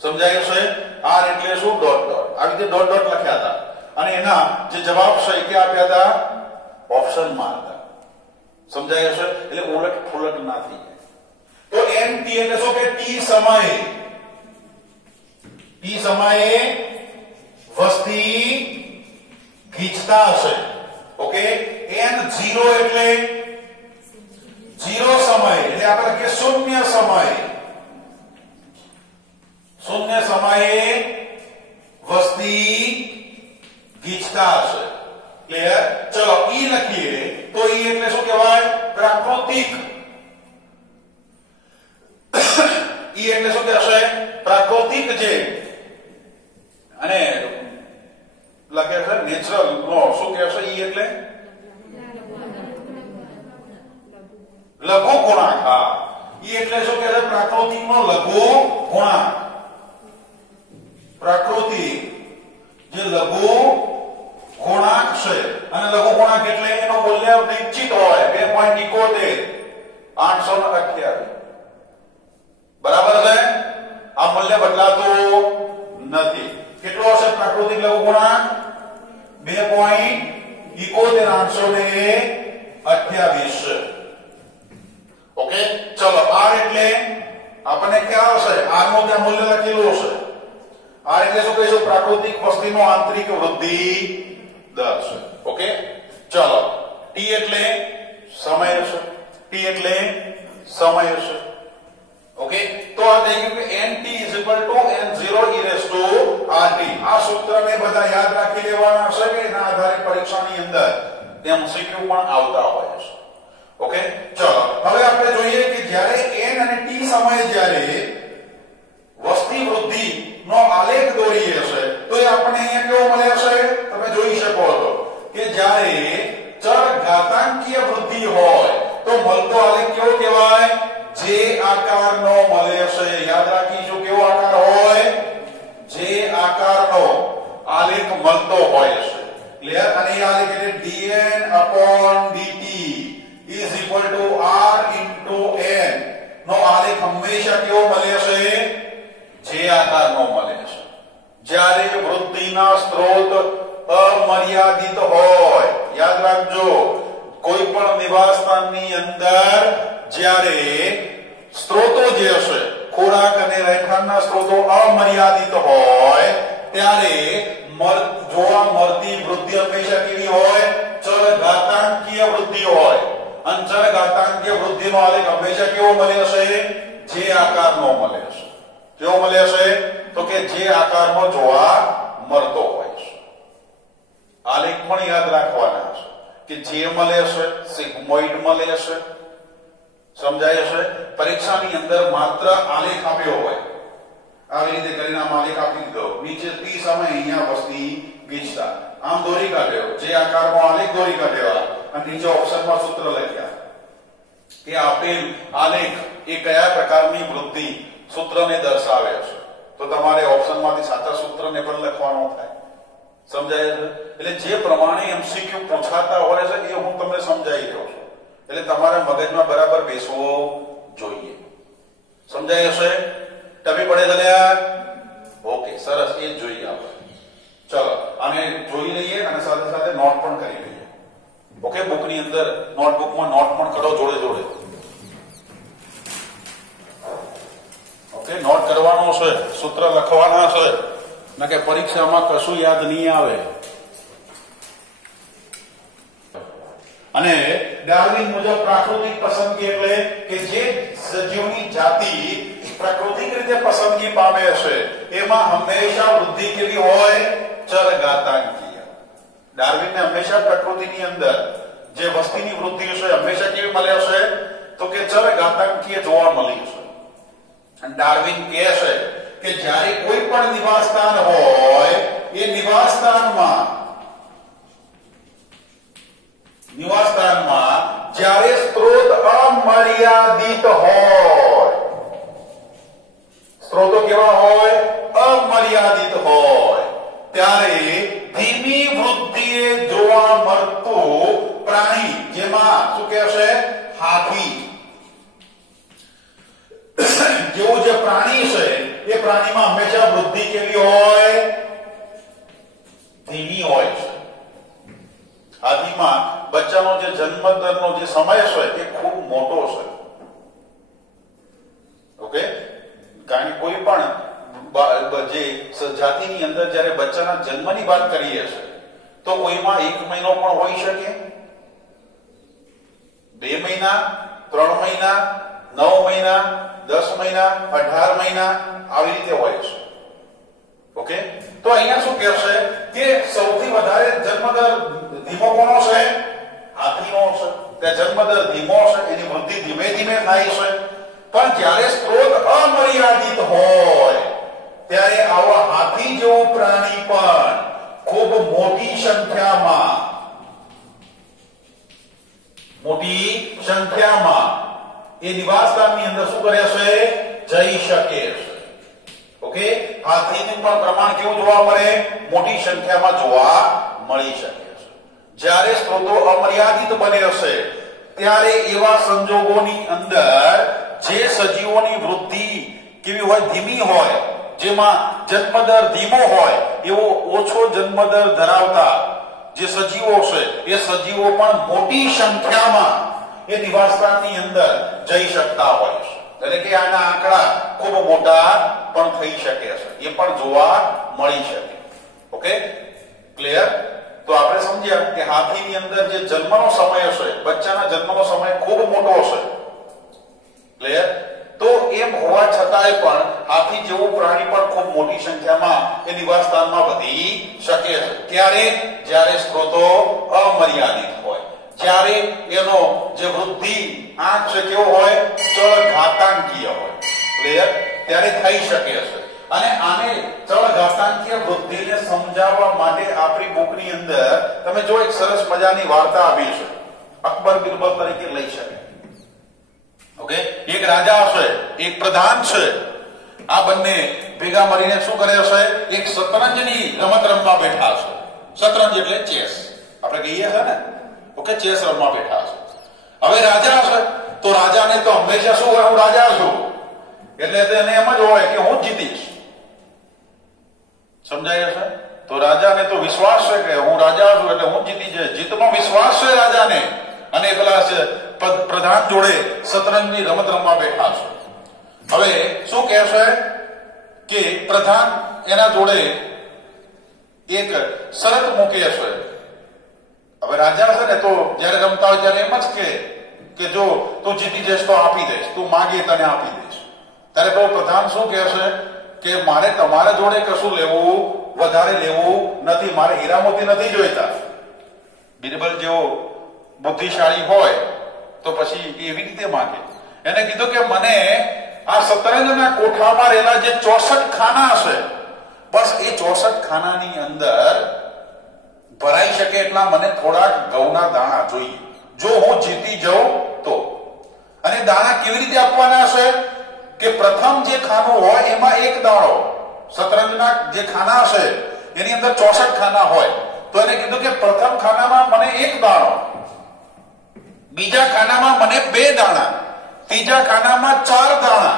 સમજાય છે? r એટલે શું? Dot dot. આવી રીતે ડોટ ડોટ લખ્યા હતા અને એના જે જવાબ છે કે આપ્યા હતા ઓપ્શનમાં હતા. સમજાય છે? એટલે ઉલટ ફુલટ ના થઈ જાય. તો nt એટલે શું કે t સમયે વસ્તી ગીચતા હશે. ઓકે, n0 એટલે 0 સમય, એટલે આપણે લખીએ શૂન્ય સમયે વસ્તી ગીચતા હશે. ક્લિયર? ચલો e લખીએ તો e એટલે શું કહેવાય? પ્રાકૃતિક. e એટલે શું કહેશે? પ્રાકૃતિક જે અને લખે છે નેચરલ નો શું કહેશે? e એટલે લઘુ ગુણાંક. હા, e એટલે શું કહેશે? પ્રાકૃતિક નો લઘુ ગુણાંક. પ્રાકૃતિક જે લઘુ ગુણાંક છે, અને લઘુ ગુણાંક એટલે એનો મૂલ્ય નિશ્ચિત હોય 2.71 828. બરાબર છે? આ મૂલ્ય બદલાતું નથી. કેટલો હશે પ્રાકૃતિક લઘુ ગુણાંક? 2.71 ઓકે, ચલો r એટલે આપણને ખ્યાલ હશે, r નું ત્યાં મૂલ્ય લખેલું હશે. r એટલે શું કહીશું? પ્રાકૃતિક વસ્તીનો આંતરિક વૃદ્ધિ દર છે. ઓકે, ચલો t એટલે સમય હશે. t એટલે સમય હશે. ઓકે, તો આ થઈ ગયું કે nt n0 e raised to rt. આ સૂત્રને બધા યાદ રાખી લેવાના છે કે એના આધારે પરીક્ષાની અંદર MCQ પણ આવતા હોય છે. ઓકે, ચલો હવે આપણે જોઈએ કે જ્યારે n અને t સમયે જ્યારે વસ્તી વૃદ્ધિ નો આલેખ દોરીએ છે તો એ આપણને અહીંયા કેવો મળે છે? તમે જોઈ શકો છો કે જ્યારે ચલ ઘાતાંકીય વૃદ્ધિ હોય તો મળતો આલેખ કેવો કહેવાય? જે આકારનો મળે છે. યાદ રાખીશું કેવો આકાર હોય? જે આકારનો આલેખ મળતો હોય છે. ક્લિયર? અને એ આલેખ એટલે dn/dt is equal to r into n નો આલેખ હંમેશા કેવો મળે છે? જે આકારનો મળે છે. જ્યારે વૃદ્ધિના સ્ત્રોત અમર્યાદિત હોય, યાદ રાખજો, કોઈ પણ નિવાસસ્થાનની અંદર જ્યારે સ્ત્રોતો જે હશે, ખોરાક અને રહેઠાણના સ્ત્રોતો અમર્યાદિત હોય ત્યારે જોવા મળતી વૃદ્ધિ હંમેશા કેવી હોય? ચલ ઘાતાંકીય વૃદ્ધિ હોય. અને ચલ ઘાતાંકીય વૃદ્ધિનો આલેખ હંમેશા કેવો મળે છે? જે આકારનો મળે છે. કેવો મળે છે? તો કે જે આકારમાં જોવા મળતો હોય છે. આલેખ પણ યાદ રાખવાના છે કે જે મળે છે સિગ્મોઇડ મળે છે. સમજાય છે? પરીક્ષાની અંદર માત્ર આલેખ આપ્યો હોય, આવી રીતે કરીને આમ આલેખ આપી દીધો, નીચે t સમય અહીંયા વસ્તી ગીચતા આમ દોરી કાઢ્યો, જે આકારમાં આલેખ દોરી કાઢ્યો અને નીચે ઓપ્શનમાં સૂત્ર લખ્યા કે આપેલ આલેખ એ કયા પ્રકારની વૃદ્ધિ સૂત્રને દર્શાવે છે તો તમારે ઓપ્શનમાંથી સાચા સૂત્રને પણ લખવાનું થાય. સમજાય છે? એટલે જે પ્રમાણે એમસીક્યુ પૂછાતા હોય છે એ હું તમને સમજાવી રહ્યો છું, એટલે તમારા મગજમાં બરાબર બેસવો જોઈએ. સમજાય હશે? ટપી પડે છે? ઓકે, સરસ. એ જ જોઈએ આપણે. ચલો આને જોઈ લઈએ અને સાથે સાથે નોટ પણ કરી લઈએ. ઓકે, બુકની અંદર નોટબુકમાં નોટ પણ કરો જોડે જોડે. ઓકે, નોટ કરવાનો છે, સૂત્ર લખવાના છે, ના કે પરીક્ષામાં કશું યાદ નહીં આવે. અને ડાર્વિન મુજબ પ્રાકૃતિક પસંદગી એટલે કે જે સજીવની જાતિ પ્રાકૃતિક રીતે પસંદગી પામે છે એમાં હંમેશા વૃદ્ધિ કેવી હોય? ચરઘાતાંકીય. ડાર્વિનને હંમેશા પ્રકૃતિની અંદર જે વસ્તીની વૃદ્ધિ છે હંમેશા કેવી મળે છે? તો કે ચરઘાતાંકીય જોવા મળી છે. અને ડાર્વિન કહે છે કે જ્યારે કોઈ પણ નિવાસસ્થાન હોય એ નિવાસસ્થાનમાં જ્યારે સ્ત્રોત અમર્યાદિત હોય, સ્ત્રોતો કેવા હોય? અમર્યાદિત હોય, ત્યારે ધીમી વૃદ્ધિએ જોવા મળતું પ્રાણી, જેમાં શું કહેશે? હાથી જેવું જે પ્રાણી છે એ પ્રાણીમાં હંમેશા વૃદ્ધિ કેવી હોય? ધીમી હોય છે. હાથીમાં બચ્ચાનો જે જન્મદરનો જે સમય છે એ ખૂબ મોટો છે. ઓકે, કારણ કે કોઈ પણ જે જાતિની અંદર જ્યારે બચ્ચાના જન્મની વાત કરીએ છીએ તો કોઈમાં 1 મહિનો પણ હોઈ શકે, 2 મહિના, 3 મહિના, 9 મહિના, 10 મહિના, 18 મહિના આવી રીતે હોય છે. ઓકે, તો અહીંયા શું કહેશે કે સૌથી વધારે જન્મદર ધીમો કોનો છે? હાથીનો છે. ત્યાં જન્મદર ધીમો છે, એની વૃદ્ધિ ધીમે ધીમે થાય છે. પણ જ્યારે સ્ત્રોત અમર્યાદિત હોય ત્યારે આવા હાથી જેવું પ્રાણી પણ ખૂબ મોટી સંખ્યામાં એ નિવાસસ્થાનની અંદર શું કરે છે? જઈ શકે છે. ઓકે, હાથીનું પણ પ્રમાણ કેવું જોવા મળે? મોટી સંખ્યામાં જોવા મળી શકે છે. જ્યારે સ્ત્રોતો અમર્યાદિત બને છે ત્યારે એવા સંજોગોની અંદર જે સજીવોની વૃદ્ધિ કેવી હોય? ધીમી હોય, જેમાં જન્મદર ધીમો હોય એવો ઓછો જન્મદર ધરાવતા જે સજીવો છે એ સજીવો પણ મોટી સંખ્યામાં એ નિવાસસ્થાનની અંદર જઈ શકતા હોય છે. એટલે કે આના આંકડા ખૂબ મોટા પણ થઈ શકે છે, એ પણ જોવા મળી શકે. Okay, clear? તો આપણે સમજ્યા કે હાથીની અંદર જે જન્મનો સમય છે, બચ્ચાના જન્મનો સમય ખૂબ મોટો છે. ક્લિયર? તો એમ હોવા છતાંય પણ હાથી જેવું પ્રાણી પણ ખૂબ મોટી સંખ્યામાં એ નિવાસસ્થાનમાં વધી શકે છે. ક્યારે? જ્યારે સ્ત્રોતો અમર્યાદિત હોય, જ્યારે એનો જે વૃદ્ધિ આંક છે કેવો હોય? ચળઘાતાંકીય હોય. ક્લિયર? ત્યારે થઈ શકે છે. અને આને ચળઘાતાંકીય વૃદ્ધિને સમજાવવા માટે આપણી બુકની અંદર તમે જો એક સરસ મજાની વાર્તા આપી છે, અકબર બિરબલ તરીકે લઈ શકે. ઓકે, એક રાજા છે, એક પ્રધાન છે. આ બંને ભેગા મળીને શું કરે છે? એક શતરંજની રમત રમવા બેઠા છે. શતરંજ એટલે ચેસ આપણે કહીએ છે ને. ઓકે, ચેસ રમવા બેઠા છે. હવે રાજા છે તો રાજાને તો હંમેશા શું હોય? હું રાજા છું એટલે તેને એમ જ હોય કે હું જીતીશ. સમજાય છે? તો રાજાને તો વિશ્વાસ છે કે હું રાજા છું એટલે હું જીતી જઈશ. જીતનો વિશ્વાસ છે રાજાને. અને પેલા પ્રધાન જોડે શતરંજની રમત રમવા બેઠા છે. હવે શું કહેશે કે પ્રધાન એના જોડે એક શરત મૂકે છે. હવે રાજા છે ને તો જયારે રમતા હોય ત્યારે એમ જ કે જો તું જીતી જઈશ તો આપી દઈશ, તું માંગે તને આપી દઈશ. ત્યારે તો પ્રધાન શું કહેશે કે મારે તમારા જોડે કશું લેવું, વધારે લેવું નથી, મારે હીરા મોતી નથી જોઈતા. બિરબલ જેવો બુદ્ધિશાળી હોય તો પછી એવી રીતે માંગે. એને કીધું કે મને આ શતરંજના કોઠામાં રહેલા જે 64 ખાના છે, બસ એ 64 ખાનાની અંદર ભરાઈ શકે એટલા મને થોડાક ઘઉંના દાણા જોઈએ, જો હું જીતી જાઉં તો. અને દાણા કેવી રીતે આપવાના છે? કે પ્રથમ જે ખાનું હોય એમાં એક દાણો, શતરંજના જે ખાના હશે એની અંદર 64 ખાના હોય, તો એને કીધું કે પ્રથમ ખાનામાં મને એક દાણો, બીજા ખાનામાં મને 2 દાણા, ત્રીજા ખાનામાં 4 દાણા,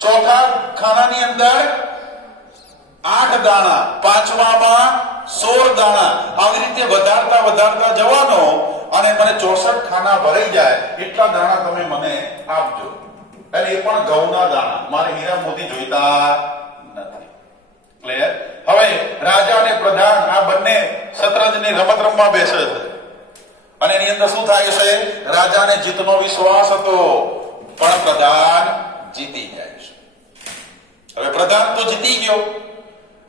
ચોથા ખાનાની અંદર 8 દાણા, પાંચમામાં 16 દાણા, આવી રીતે વધારતા જવાનો અને મને 64 ખાના ભરાઈ જાય એટલા દાણા તમે મને આપજો. અને એ પણ ઘઉંના દાણા, મારે હીરા મોતી જોઈતા નથી. ક્લિયર? હવે રાજા અને પ્રધાન આ બંને શતરંજની રમત રમવા બેસે છે અને એની અંદર શું થાય છે? રાજાને જીતનો વિશ્વાસ હતો પણ પ્રધાન જીતી જાય છે. હવે પ્રધાન તો જીતી ગયો.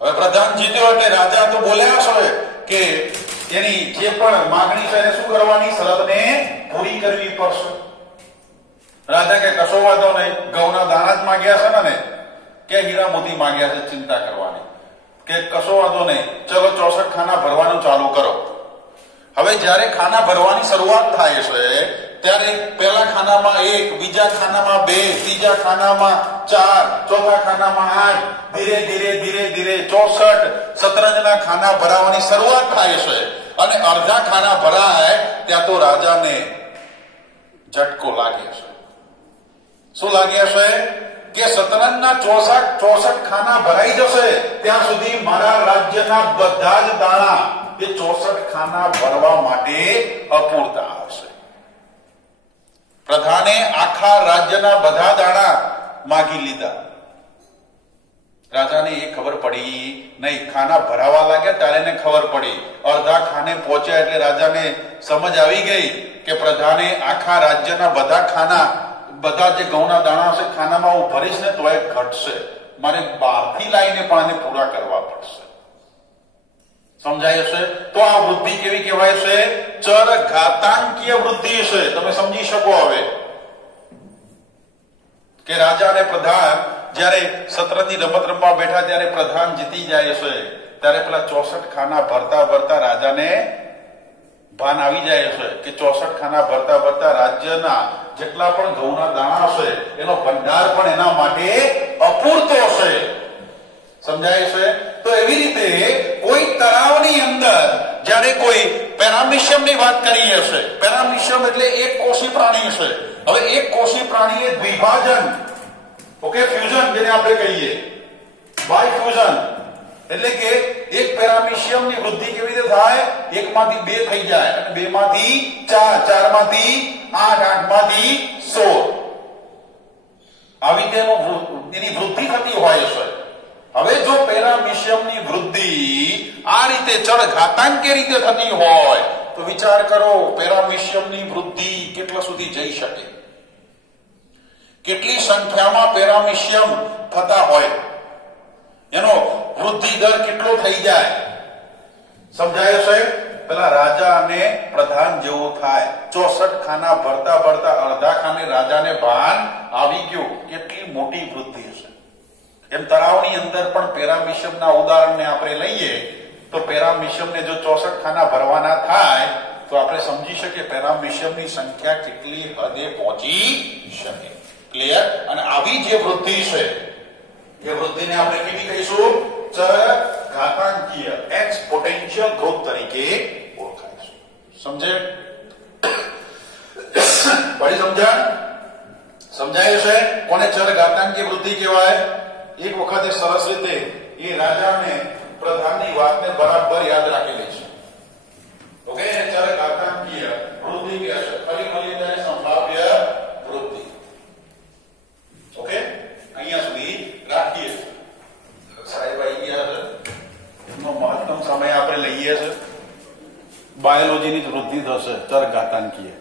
હવે પ્રધાન જીત્યો એટલે રાજા તો બોલ્યા છે કે એની જે પણ માંગણી છે એને શું કરવાની? શરતને પૂરી કરવી પડશે. રાજા કે કશો વાંધો નહીં, ઘઉંના દાણા જ માંગ્યા છે ને કે હીરા મોતી માંગ્યા છે, ચિંતા કરવાની કે કશો વાંધો નહીં, ચલો 64 ખાના ભરવાનું ચાલુ કરો. હવે જ્યારે ખાના ભરવાની શરૂઆત થાય છે ત્યારે પહેલા ખાનામાં 1, બીજા ખાનામાં 2, ત્રીજા ખાનામાં 4, ચોથા ખાનામાં 8, ધીરે 64 શતરંજના ખાના ભરાવાની શરૂઆત થાય છે અને અડધા ખાના ભરાય ત્યાં તો રાજાને ઝટકો લાગે છે. શું લાગે છે? કે શતરંજના 64 ખાના ભરાઈ જશે ત્યાં સુધી મારા રાજ્યના બધા જ દાણા એ 64 ખાના ભરવા માટે અપૂરતા હશે. પ્રધાને આખા રાજ્યના બધા દાણા માગી લીધા. રાજાને એ ખબર પડી નહીં, ખાના ભરાવા લાગ્યા ત્યારે એને ખબર પડી. અડધા ખાને પહોંચ્યા એટલે રાજાને સમજ આવી ગઈ કે પ્રધાને આખા રાજ્યના બધા ખાના, બધા જે ઘઉંના દાણા હશે ખાનામાં હું ભરીશ ને તો એ ઘટશે, મારે બહારથી લાવીને પણ આને પૂરા કરવા પડશે. સમજાય છે? તો આ વૃદ્ધિ કેવી કહેવાય છે? ચર ઘાતાંકીય વૃદ્ધિ છે. તમે સમજી શકો હવે કે રાજા અને પ્રધાન જ્યારે શતરંજની રમત રમવા બેઠા ત્યારે પ્રધાન જીતી જાય છે ત્યારે પેલા 64 ખાના ભરતા રાજાને ભાન આવી જાય છે કે 64 ખાના ભરતા રાજ્યના જેટલા પણ ઘઉંના દાણા હશે એનો ભંડાર પણ એના માટે અપૂરતો છે. સમજાય છે? તો એવી રીતે કોઈ તળાવની અંદર જ્યારે કોઈ પેરામિશિયમની વાત કરી હશે, પેરામિશિયમ એટલે એક કોષી પ્રાણી છે. હવે એક કોષી પ્રાણીએ દ્વિભાજન, ઓકે, ફ્યુઝન જેને આપણે કહીએ, બાય ફ્યુઝન એટલે કે એક પેરામિશિયમની વૃદ્ધિ કેવી રીતે થાય? 1 માંથી 2 થઈ જાય અને 2 માંથી 4, 4 માંથી 8, 8 માંથી 16, આવી રીતે એની વૃદ્ધિ થતી હોય છે. હવે જો પેરામિશિયમની વૃદ્ધિ આ રીતે ચડ ઘાતાંકીય રીતે થતી હોય તો વિચાર કરો પેરામિશિયમની વૃદ્ધિ કેટલા સુધી જઈ શકે, કેટલી સંખ્યામાં પેરામિશિયમ થતા હોય, એનો વૃદ્ધિ દર કેટલો થઈ જાય. સમજાય છે? પેલા રાજા અને પ્રધાન જેવો થાય. 64 ખાના ભરતા અડધા ખાને રાજાને ભાન આવી ગયું કેટલી મોટી વૃદ્ધિ હશે. એમ તળાવની અંદર પણ પેરામિશિયમના ઉદાહરણને આપણે લઈએ તો પેરામિશિયમને જો 64 ખાના ભરવાના થાય તો આપણે સમજી શકીએ પેરામિશિયમની સંખ્યા કેટલી હદે પહોંચી શકે. ક્લિયર? અને આવી જે વૃદ્ધિ છે એ વૃદ્ધિને આપણે કેવી કહીશું? ચર ઘાતાંકીય, એક્સપોટેન્શિયલ ગ્રોથ તરીકે ઓળખાય છે. સમજે? પડી સમજણ? સમજાય છે? કોને ચર ઘાતાંકીય વૃદ્ધિ કહેવાય? એક વખતે સરસ રીતે એ રાજાને પ્રધાનની વાતને બરાબર યાદ રાખેલી છે. ઓકે, ચર ઘાતાંકીય વૃદ્ધિ કહે છે. ફરી મળીને સંભાવ્ય વૃદ્ધિ. ઓકે, અહીંયા સુધી રાખીએ. સાહેબ આવી ગયા છે, એમનો મહત્તમ સમય આપણે લઈએ છે. બાયોલોજીની જ વૃદ્ધિ થશે ચર ઘાતાંકીય.